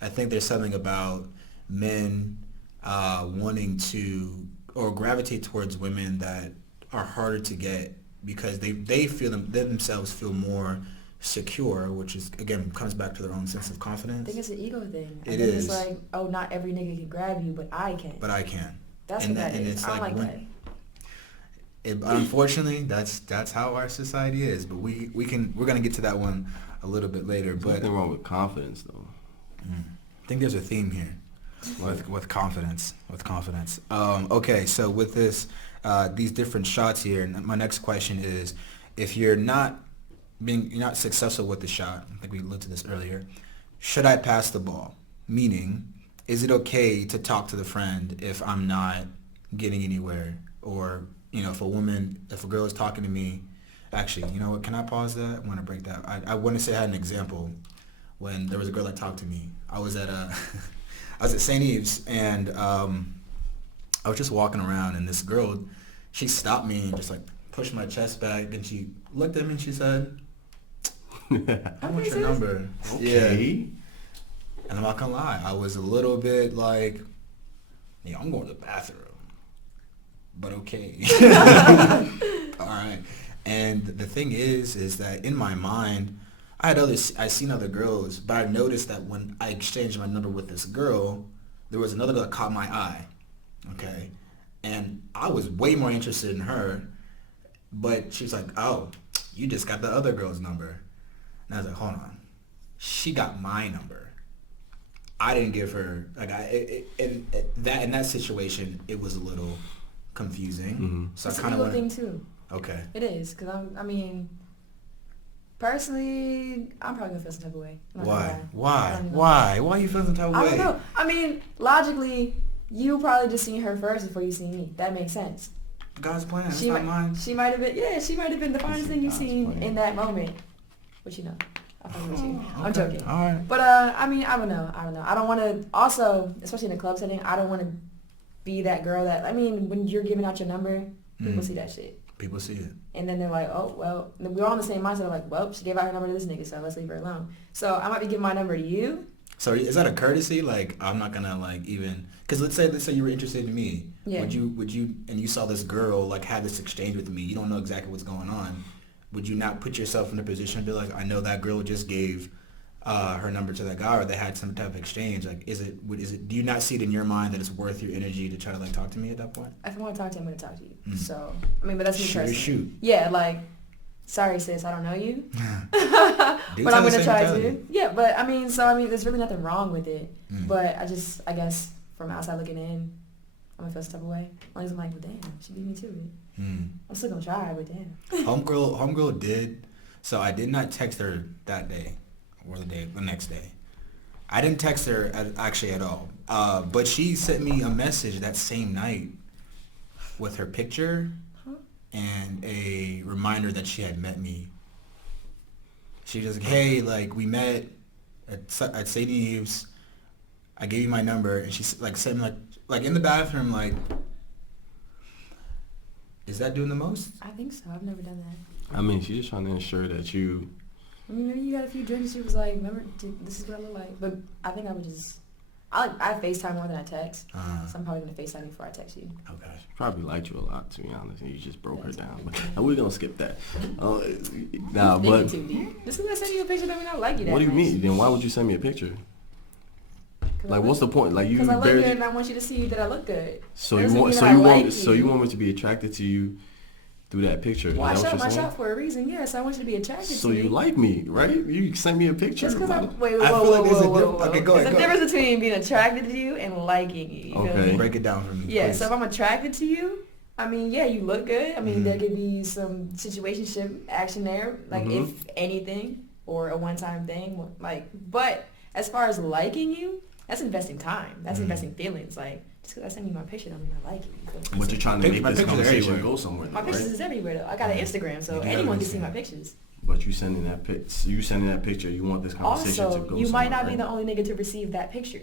I think there's something about men wanting to or gravitate towards women that are harder to get because they feel themselves feel more secure, which is again comes back to their own sense of confidence. I think it's an ego thing. It It's is. like, oh, not every nigga can grab you, but I can. But I can. That's And what that- that and is. it's I don't like like when- that. Unfortunately, that's how our society is. But we're gonna get to that one a little bit later. There's But nothing wrong with confidence, though. I think there's a theme here with confidence. Okay, so with this, these different shots here, and my next question is, if you're not successful with the shot, I think we looked at this earlier, should I pass the ball? Meaning, is it okay to talk to the friend if I'm not getting anywhere? Or, if a girl is talking to me, actually, you know what, can I pause that? I want to break that. I want to say I had an example when there was a girl that talked to me. I was at St. Eve's, and I was just walking around, and this girl, she stopped me and just like pushed my chest back, and she looked at me and she said, I want your number. Okay. Yeah. And I'm not gonna lie, I was a little bit like, yeah, I'm going to the bathroom. But okay. All right. And the thing is that in my mind, I seen other girls, but I noticed that when I exchanged my number with this girl, there was another girl that caught my eye. Okay. And I was way more interested in her, but she's like, oh, you just got the other girl's number. And I was like, hold on. She got my number. I didn't give her, in that situation, it was a little confusing. Mm-hmm. So It's I a kind of ego went, thing too. okay. It is, because personally, I'm probably gonna feel some type of way. I'm not gonna lie. I don't know. Why are you feeling some type of I way? don't know. Logically, you probably just seen her first before you seen me. That makes sense. God's plan, it's She not might, mine. she might have been, she might have been the finest thing you've God's seen plan. in that moment. But I'm fucking with you. I'm Okay. joking. All right. But I don't know. I don't want to. Also, especially in a club setting, I don't want to be that girl that. When you're giving out your number, people see that shit, People see it. and then they're like, oh well. And we're all in the same mindset. Like, well, she gave out her number to this nigga, so let's leave her alone. So I might be giving my number to you. So is that a courtesy? Like, I'm not gonna because let's say you were interested in me. Yeah. Would you and you saw this girl have this exchange with me? You don't know exactly what's going on. Would you not put yourself in a position to be like, I know that girl just gave her number to that guy, or they had some type of exchange? Like, is it? Do you not see it in your mind that it's worth your energy to try to talk to me at that point? If I want to talk to you, I'm going to talk to you. So but that's me Shoot your personally. shoot. Yeah, sorry sis, I don't know you, Dudes but have I'm the gonna same try mentality. to. Yeah, but there's really nothing wrong with it. But I guess from outside looking in, I'm gonna feel some type of way. As long as I'm like, well, damn, she beat me to it. I'm still gonna try, but damn. Homegirl did. So I did not text her that day or the next day. I didn't text her actually at all. But she sent me a message that same night with her picture and a reminder that she had met me. She was like, hey, we met at St. Eve's. I gave you my number, and she sent me in the bathroom is that doing the most? I think so. I've never done that. She's just trying to ensure that you... Maybe you got a few drinks. She was like, remember, this is what I look like. But I think I would just... I FaceTime more than I text. So I'm probably going to FaceTime you before I text you. Okay. She probably liked you a lot, to be honest, and you just broke her down. But we're going to skip that. But... Too deep. Just because I send you a picture doesn't mean I like you that What do you much. mean? Then why would you send me a picture? What's the point? You Because I look barely... good and I want you to see that I look good. So That you doesn't want mean so that I you like want so you want me to be attracted to you through that picture? Is Well, I that what shot you're my saying? shot for a reason. Yes, I want you to be attracted So to me. you like me, right? You send me a picture. Just because about I'm... it. Wait, I whoa, feel whoa, like there's a whoa, diff- whoa, whoa. okay, go ahead, There's go a ahead. difference between being attracted to you and liking you. You know what I Okay. mean? Break it down for me. Yeah, please. so if I'm attracted to you, yeah, you look good. There could be some situationship action there, if anything, or a one-time thing. But as far as liking you, that's investing time. That's investing feelings. Just because I send you my picture, don't mean I like you. But you're trying to make My this pictures are conversation everywhere. go somewhere. My though, pictures right? is everywhere though. I got an Instagram, so You do have anyone an can see Instagram. my pictures. but you sending that picture, you want this conversation to Also, go you might not be somewhere, the only nigga to receive that picture.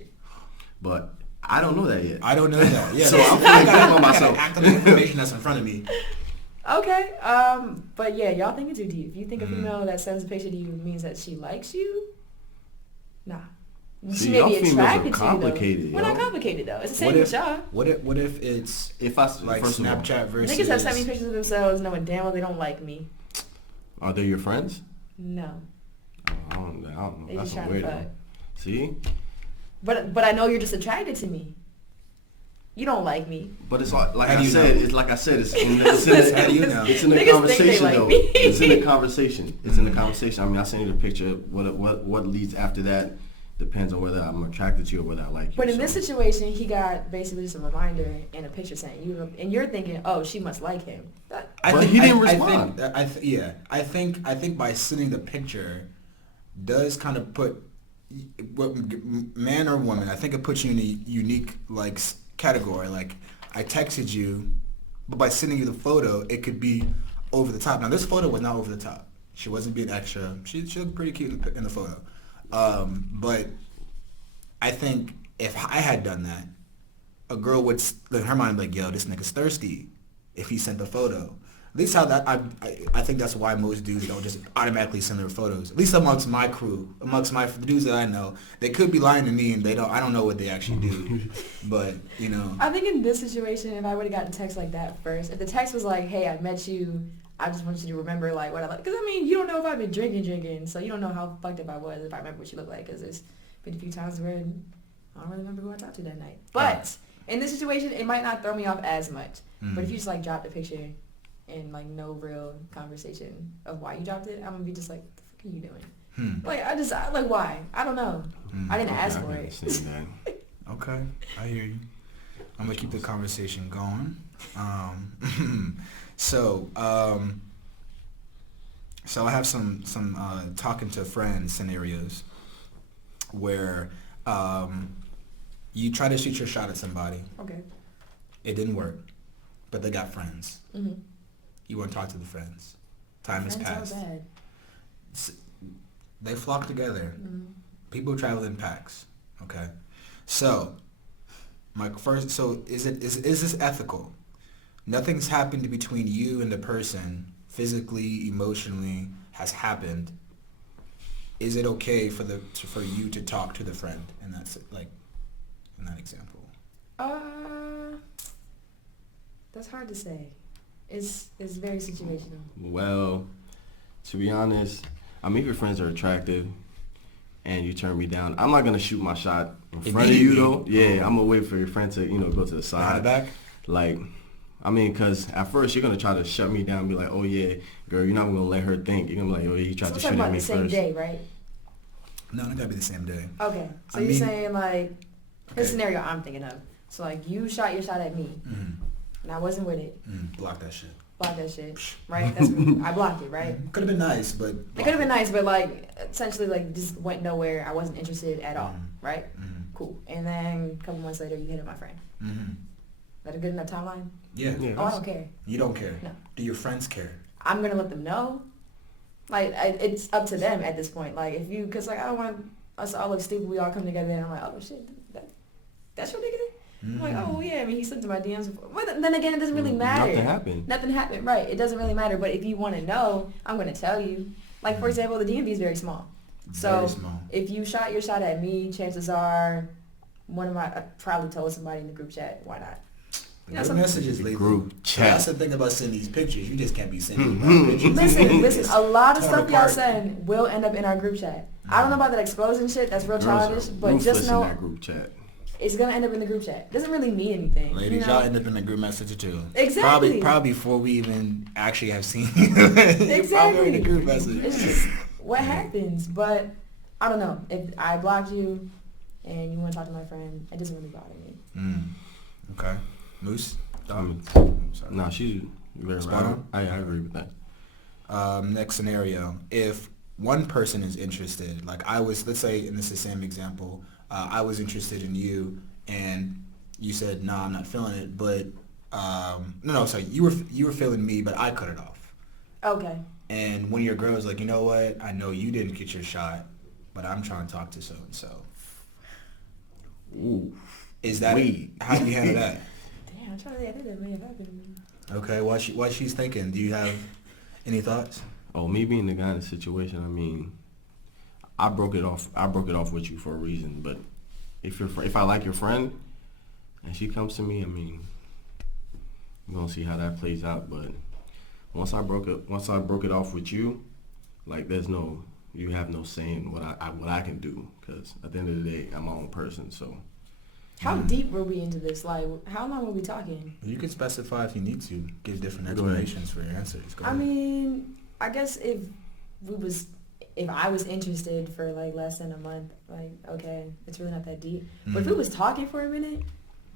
but I don't know that yet. I don't know that. Yeah, So that's- I'm feeling I good gotta- about I gotta myself. act on the information that's in front of me. Okay, but yeah, y'all thinking too deep. If you think a female that sends a picture to you means that she likes you, nah. See, She may y'all be females are attracted to you complicated, though. We're yo. not complicated though. It's the same What with if, y'all. what if it's If I like first of all, Snapchat versus... Niggas have sent me pictures of themselves knowing damn well they don't like me. are they your friends? No. I don't know. They That's just a trying to weird fuck. one. See? But I know you're just attracted to me. You don't like me. But it's like How do I you said. know? It's like I said. It's in the, How do you know? It's in the Niggas think they conversation like though. me. It's in the conversation. It's in the conversation. I mean, I send you the picture. What leads after that depends on whether I'm attracted to you or whether I like you. But in So, this situation, he got basically just a reminder and a picture saying you, and you're thinking, oh, she must like him. But he didn't respond. I think by sending the picture does kind of put man or woman. I think it puts you in a unique category. Like I texted you, but by sending you the photo, it could be over the top. Now this photo was not over the top. She wasn't being extra. She looked pretty cute in the photo. But I think if I had done that, a girl would, in her mind, like, yo, this nigga's thirsty if he sent the photo. At least how that, I think that's why most dudes don't just automatically send their photos. At least amongst my crew, amongst the dudes that I know. They could be lying to me and I don't know what they actually do. But, you know. I think in this situation, if I would have gotten a text like that first, if the text was like, hey, I met you, I just want you to remember like what I like. Because, I mean, you don't know if I've been drinking, so you don't know how fucked up I was if I remember what you look like. Because there's been a few times where I don't really remember who I talked to that night. But in this situation, it might not throw me off as much. But if you just like dropped a picture and like no real conversation of why you dropped it, I'm gonna be just like, what the fuck are you doing? Like like why? I don't know. I didn't ask I for can it. understand that. Okay, I hear you. I'm gonna keep the conversation going. So I have some talking to friends scenarios where you try to shoot your shot at somebody. Okay. It didn't work, but they got friends. Mm-hmm. You want to talk to the friends. Time has Friends passed. are bad. They flock together. Mm-hmm. People travel in packs. Okay, so is this ethical? Nothing's happened between you and the person physically, emotionally has happened. Is it okay for you to talk to the friend? And that's like in that example. That's hard to say. It's very situational. Well, to be honest, I mean, if your friends are attractive and you turn me down, I'm not gonna shoot my shot in front of you though. Yeah, I'm gonna wait for your friend to go to the side. Behind the back? Like, I mean, because at first you're gonna try to shut me down and be like, oh yeah, girl, you're not gonna let her think. You're gonna be like, oh yeah, you tried So to we're shoot talking at about me the same first. day, right? No, it gotta be the same day. Okay. So I you're mean- saying like the Okay. scenario I'm thinking of. So like you shot your shot at me and I wasn't with it. Block that shit. Blocked that shit. Right? That's I blocked it, right? Could have been nice, but It could have been nice, but like essentially like just went nowhere. I wasn't interested at all, right? Cool. And then a couple months later you hit up my friend. That a good enough timeline? Yeah. Yeah. Oh, I don't care. You don't care. No. Do your friends care? I'm gonna let them know. Like it's up to them at this point. Like if you, cause like I don't want us all look stupid. We all come together and I'm like, oh shit, that's your nigga. I'm like, oh yeah. I mean, he slipped in my DMs before. But then again, it doesn't really matter. Nothing happened. Nothing happened. Right. It doesn't really matter. But if you want to know, I'm gonna tell you. Like for example, the DMV is very small. So Very small. if you shot your shot at me, chances are I probably told somebody in the group chat. Why not? You know, Your some- messages lately. Group So chat. that's the thing about sending these pictures. You just can't be sending pictures. Listen, a lot of Torn stuff y'all apart. send will end up in our group chat. I don't know about that exposing shit, that's real Girls childish, are but ruthless just in know that group chat. it's gonna end up in the group chat. Doesn't really mean anything. Ladies, you know? y'all end up in a group message too. Exactly. Probably before we even actually have seen you. You're probably Exactly. in a group message. It's just what happens, but I don't know. If I blocked you and you want to talk to my friend, it doesn't really bother me. Okay. Moose? I'm Sorry. No, she's very Spot right. on? I agree with that. Next scenario. If one person is interested, like let's say, and this is the same example, I was interested in you and you said, nah, I'm not feeling it, but, sorry, you were feeling me, but I cut it off. Okay. And one of your girls like, you know what? I know you didn't get your shot, but I'm trying to talk to so and so. Ooh. Is that how do you handle that? Damn, I'm trying to think. I think that may have happened to me. Okay, what she's thinking? Do you have any thoughts? Oh, me being the guy in the situation, I mean, I broke it off with you for a reason. But if I like your friend and she comes to me, I mean, we're gonna see how that plays out. But once I broke it off with you, like you have no saying what I can do, because at the end of the day, I'm my own person. So How deep were we into this? Like, how long were we talking? You can specify if you need to. Give different Go ahead. explanations for your answers. Go I ahead. mean, I guess if I was interested for like less than a month, like, okay, it's really not that deep. But if we was talking for a minute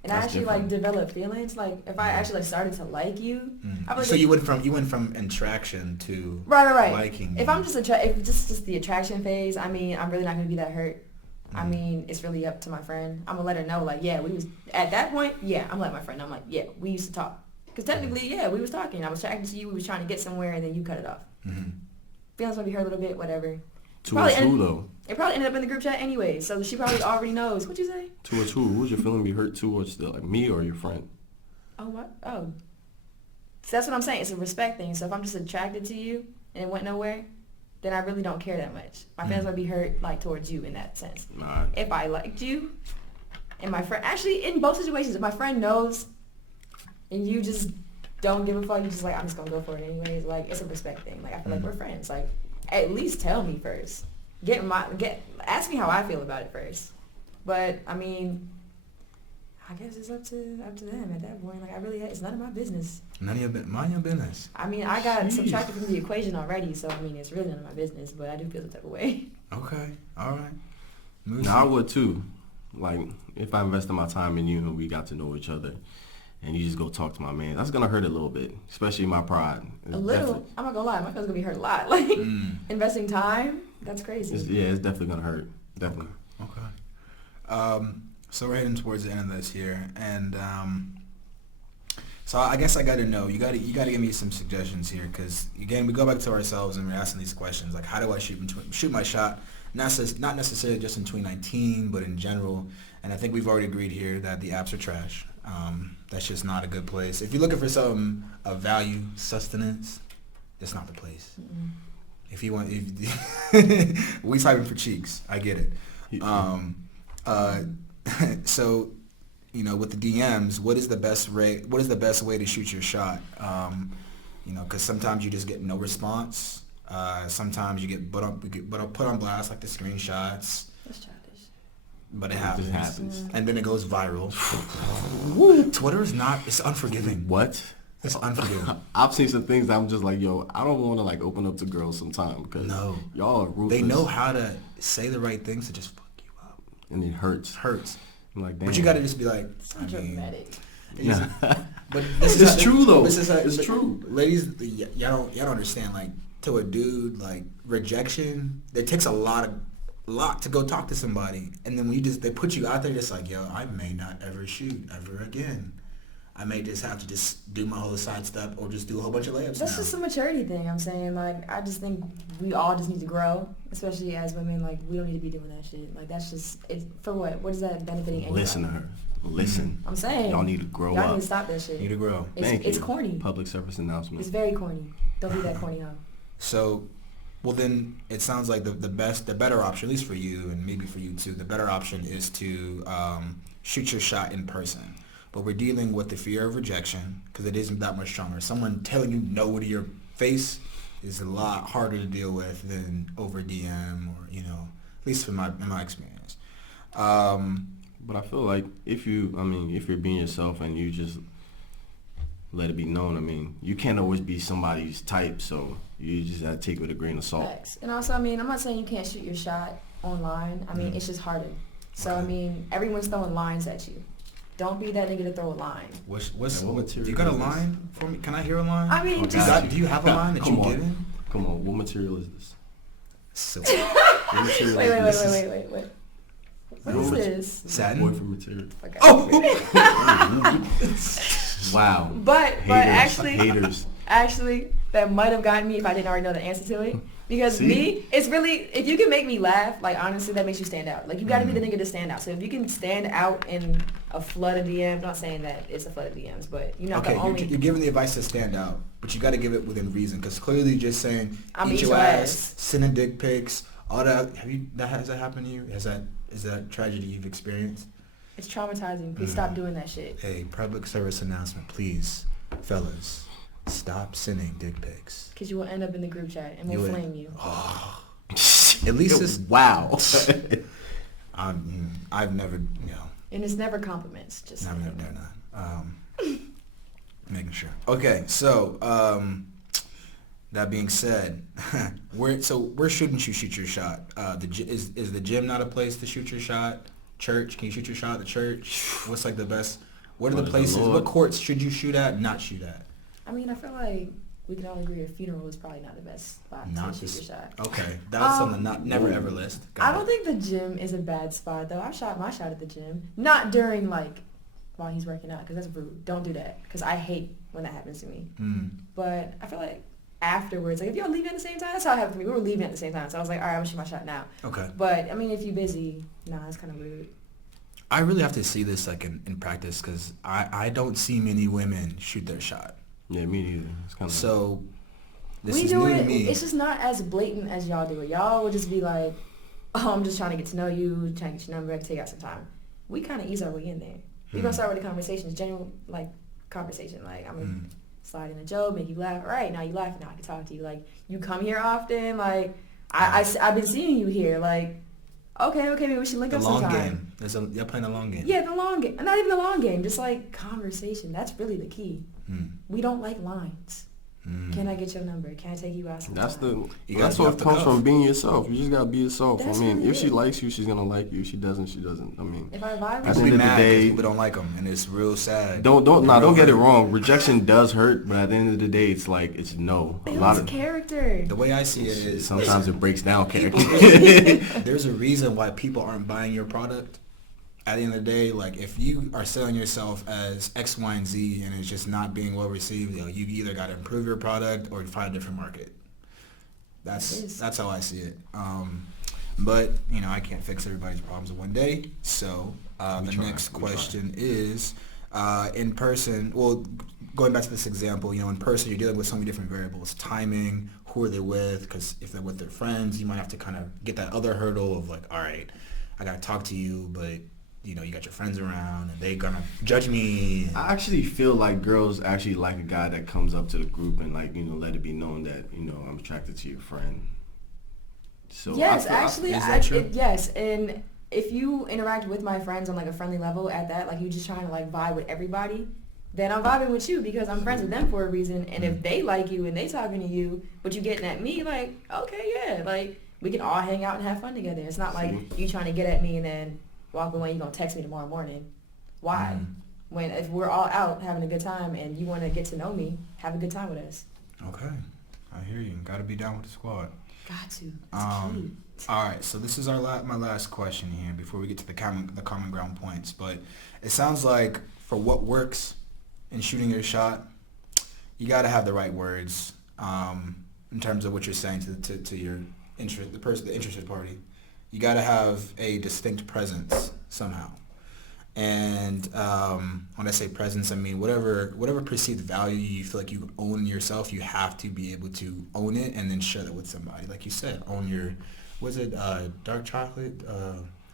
and I That's actually different. like developed feelings, like if I actually like started to like you, I was So you went from attraction to right. liking. If I'm just if just the attraction phase, I mean, I'm really not gonna be that hurt. I mean, it's really up to my friend. I'm gonna let her know, like, yeah, we was at that point. Yeah, I'm letting my friend know. I'm like, yeah, we used to talk. Because technically, yeah, we was talking. I was attracted to you. We was trying to get somewhere, and then you cut it off. Feelings might be hurt a little bit, whatever. 2 or 2 though. It probably ended up in the group chat anyway, so she probably already knows. What'd you say? 2 or 2. Who's your feeling be hurt towards, like me or your friend? Oh, what? Oh. So that's what I'm saying. It's a respect thing. So if I'm just attracted to you and it went nowhere, then I really don't care that much. My feelings might be hurt, like, towards you in that sense. Nah. If I liked you, and my friend, actually, in both situations, if my friend knows and you just don't give a fuck, you just like, I'm just gonna go for it anyways. Like, it's a respect thing. Like, I feel like we're friends. Like, at least tell me first. Ask me how I feel about it first. But I mean, I guess it's up to them at that point. Like, it's none of my business. Mind your business. I mean, I got subtracted from the equation already, so I mean, it's really none of my business. But I do feel the type of way. Okay. All right. Now I would too. Like, if I invested my time in you and we got to know each other, and you just go talk to my man, that's gonna hurt a little bit, especially my pride. A little. I'm not gonna lie, my feelings gonna be hurt a lot. Like, investing time, that's crazy. It's definitely gonna hurt. Definitely. Okay. So we're heading towards the end of this here, and so I guess I got to know. You got to give me some suggestions here, because again, we go back to ourselves and we're asking these questions like, how do I shoot my shot? Not necessarily just in 2019, but in general. And I think we've already agreed here that the apps are trash. That's just not a good place. If you're looking for something of value, sustenance, it's not the place. If you want, we typing for cheeks. I get it. So, with the DMs, what is the best way to shoot your shot? Because sometimes you just get no response. Sometimes you get put on blast, like the screenshots. That's childish. But it Just happens. And then it goes viral. Twitter it's unforgiving. What? It's unforgiving. I've seen some things that I'm just like, yo, I don't want to like open up to girls sometime, because y'all are ruthless. They know how to say the right things to just fuck you up. And it hurts. It hurts. I'm like, damn. But you got to just be like, So dramatic. But this It's true though. It's It's true. Ladies, y'all don't understand. Like, to a dude, like, rejection, it takes a lot to go talk to somebody, and then when they put you out there, just like, yo, I may not ever shoot ever again. I may just have to just do my whole side step or just do a whole bunch of layups. That's now. just a maturity thing. I'm saying, like, I just think we all just need to grow, especially as women. Like, we don't need to be doing that shit. Like, that's just for what? What is that benefiting anybody? Listen to her. Listen. I'm saying Y'all need to grow y'all up. need to stop that shit. Need to grow. It's corny. Public service announcement. It's very corny. Don't be that corny, huh? So, well, then it sounds like the better option, at least for you and maybe for you too, the better option is to shoot your shot in person. But we're dealing with the fear of rejection, because it isn't that much stronger. Someone telling you no to your face is a lot harder to deal with than over DM or, at least in my experience. But I feel like if you're being yourself and you just let it be known, I mean, you can't always be somebody's type, so you just gotta take it with a grain of salt. Facts. And also, I mean, I'm not saying you can't shoot your shot online. I mean, it's just harder. So, Okay. I mean, everyone's throwing lines at you. Don't be that nigga to throw a line. What material you got a is this? line for me? Can I hear a line? I mean, Oh, just... God. Do you have a line that Come you've on. given? Come on, what material is this? Silk. What material is this? Wait. What is this? Satin? Boyfriend material. Okay. Oh! Wow. But Haters. actually, Haters. actually, that might have gotten me if I didn't already know the answer to it. Because See? me, it's really, if you can make me laugh, like honestly, that makes you stand out. Like you gotta be the nigga to stand out. So if you can stand out in a flood of DMs, not saying that it's a flood of DMs, but you're not Okay, the only. you're giving the advice to stand out, but you got to give it within reason. Because clearly, just saying I'm eat eat your your ass, ass. sending dick pics, all that. Has that happened to you? Is that tragedy you've experienced? It's traumatizing. Please stop doing that shit. Hey, public service announcement, please, fellas, stop sending dick pics. Because you will end up in the group chat and we'll You would- flame you. At least it's wow. I've never, And it's never compliments. Just never, saying. never, not. Making sure. Okay, so that being said, where shouldn't you shoot your shot? Is the gym not a place to shoot your shot? Church? Can you shoot your shot at the church? What's like the best? What are the Praise the places? Lord. What courts should you shoot at? Not shoot at? I mean, I feel like we can all agree a funeral is probably not the best spot Not to shoot this- your shot. Okay, that's something never ever list. Go I ahead. don't think the gym is a bad spot though. I shot my shot at the gym, not during like while he's working out because that's rude. Don't do that because I hate when that happens to me. But I feel like afterwards, like if y'all leaving at the same time, that's how it happened to me. We were leaving at the same time, so I was like, all right, I'm gonna shoot my shot now. Okay. But I mean, if you're busy, nah, it's kind of rude. I really have to see this like in practice because I don't see many women shoot their shot. Yeah, me neither. It's kind of So this We is do new to it. me. It's just not as blatant as y'all do it. Y'all would just be like, "Oh, I'm just trying to get to know you, trying to get your number, I can take out some time." We kind of ease our way in there. We gonna start with the conversations, general like conversation. Like I'm gonna slide in a joke, make you laugh. All right, now you laughing. Now I can talk to you. Like you come here often. Like I've been seeing you here. Like okay, maybe we should link The up long sometime. game. Y'all playing the long game. Yeah, the long game. Not even the long game. Just like conversation. That's really the key. We don't like lines. Can I get your number? Can I take you out sometime? That's You that's gotta be what off the comes cuff. from being yourself. You just gotta be yourself. That's I mean, really if she it. likes you, she's gonna like you. If she doesn't, she doesn't. I mean, If I vibe At with the People you, be end of the mad 'cause day- people don't like them, and it's real sad. don't Real get it hurt. wrong. Rejection does hurt, but at the end of the day, it's like it's no. A it lot was of character. The way I see it is sometimes it breaks down character. there's a reason why people aren't buying your product. At the end of the day, like if you are selling yourself as X, Y, and Z, and it's just not being well received, you either got to improve your product or find a different market. It is. That's how I see it. But I can't fix everybody's problems in one day. So the next question is, in person. Well, going back to this example, in person you're dealing with so many different variables: timing, who are they with? Because if they're with their friends, you might have to kind of get that other hurdle of like, all right, I gotta talk to you, but you got your friends around and they gonna judge me. I actually feel like girls actually like a guy that comes up to the group and like let it be known that I'm attracted to your friend. So Yes, I feel- actually, is that true? yes. And if you interact with my friends on like a friendly level at that, like you just trying to like vibe with everybody, then I'm vibing with you because I'm friends with them for a reason. And if they like you and they talking to you, but you getting at me, like, okay, yeah, like we can all hang out and have fun together. It's not like you trying to get at me and then walk away. You gonna text me tomorrow morning. Why? When if we're all out having a good time and you want to get to know me, have a good time with us. Okay, I hear you. Got to be down with the squad. Got to. It's key. All right, so this is my last question here before we get to the common ground points. But it sounds like for what works in shooting your shot, you got to have the right words in terms of what you're saying to your the interested party. You got to have a distinct presence somehow. And when I say presence, I mean whatever perceived value you feel like you own yourself, you have to be able to own it and then share that with somebody. Like you said, own your, was it dark chocolate?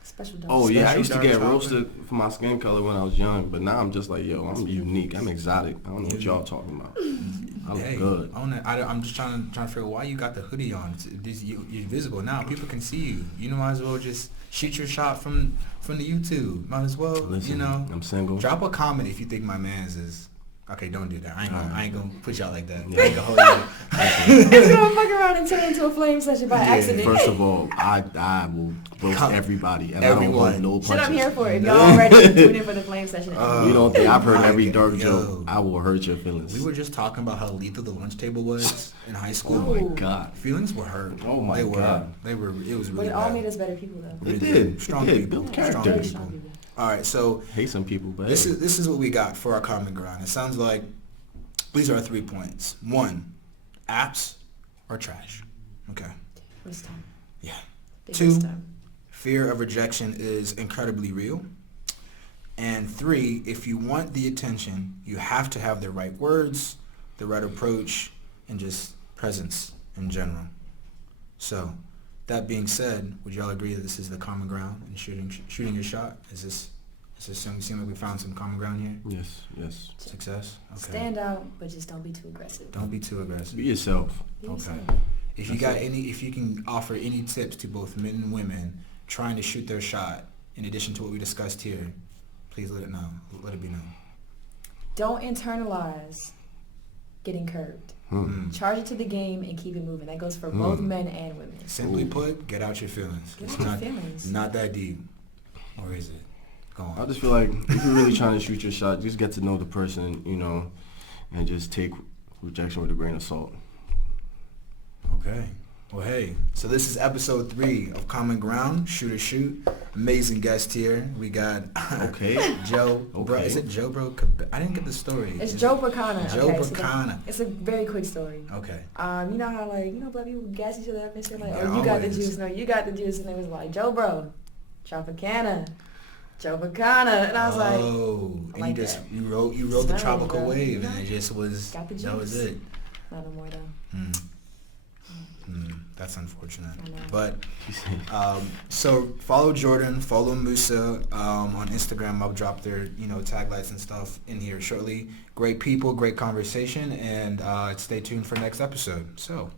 Special dose. Oh yeah, I Special used to dark get chocolate. roasted for my skin color when I was young, but now I'm just like, yo, I'm unique, I'm exotic. I don't know what y'all talking about. I look Hey, good. own it. I'm just trying to figure out why you got the hoodie on. You're visible now. People can see you. You might as well just shoot your shot from the YouTube. Might as well, Listen, I'm single. Drop a comment if you think my man's is. Okay, don't do that. I ain't gonna put y'all like that. Yeah. I ain't gonna hold you. It's gonna fuck around and turn into a flame session by accident. First of all, I will roast Come- everybody, and everyone. I don't hold no punches. Shit, I'm here for it. If y'all already tune in for the flame session. You don't think I've heard every dark Yo. joke? I will hurt your feelings. We were just talking about how lethal the lunch table was in high school. Oh my Ooh. god. Feelings were hurt. Oh my they were, God. They were. It was but really it all bad. made us better people, though. It did. Strong It did. people. Built Strong character. Very people. strong people. All right, so Hate some people, but this hey. is what we got for our common ground. It sounds like these are our 3 points. 1, apps are trash. Okay. Wisdom. Yeah. Big 2, wisdom. fear of rejection is incredibly real. And 3, if you want the attention, you have to have the right words, the right approach, and just presence in general. So, that being said, would y'all agree that this is the common ground in shooting your shot? Does this seem like we found some common ground here? Yes. Success? Okay. Stand out, but just don't be too aggressive. Don't be too aggressive. Be yourself. Be Okay. yourself. If you can offer any tips to both men and women trying to shoot their shot, in addition to what we discussed here, please let it be known. Don't internalize getting curved. Charge it to the game and keep it moving. That goes for both men and women. Simply put, get out your feelings. Get It's out your not feelings. not that deep. Or is it? Go I on. just feel like if you're really trying to shoot your shot, just get to know the person, and just take rejection with a grain of salt. Okay. Well, hey, so this is episode 3 of Common Ground, Shoot or Shoot. Amazing guest here. We got Okay. Joe. Bro, Okay. is it Joe Bro? I didn't get the story. It's Is Joe it- Bracana. Joe okay, Bracana. it's a very quick story. Okay. You know how black people gas each other up and say like, Yeah, oh, you got the always. juice, no, you got the juice, and it was like, Joe Bro, Tropicana, Joe Bracana, and I was like, oh, and like you just that. you rode the Smells, tropical bro. wave, Yeah. and it just was Got the that was juice. it. not no more though. That's unfortunate. I know. But so follow Jordan, follow Musa on Instagram. I'll drop their taglights and stuff in here shortly. Great people, great conversation, and stay tuned for next episode. So.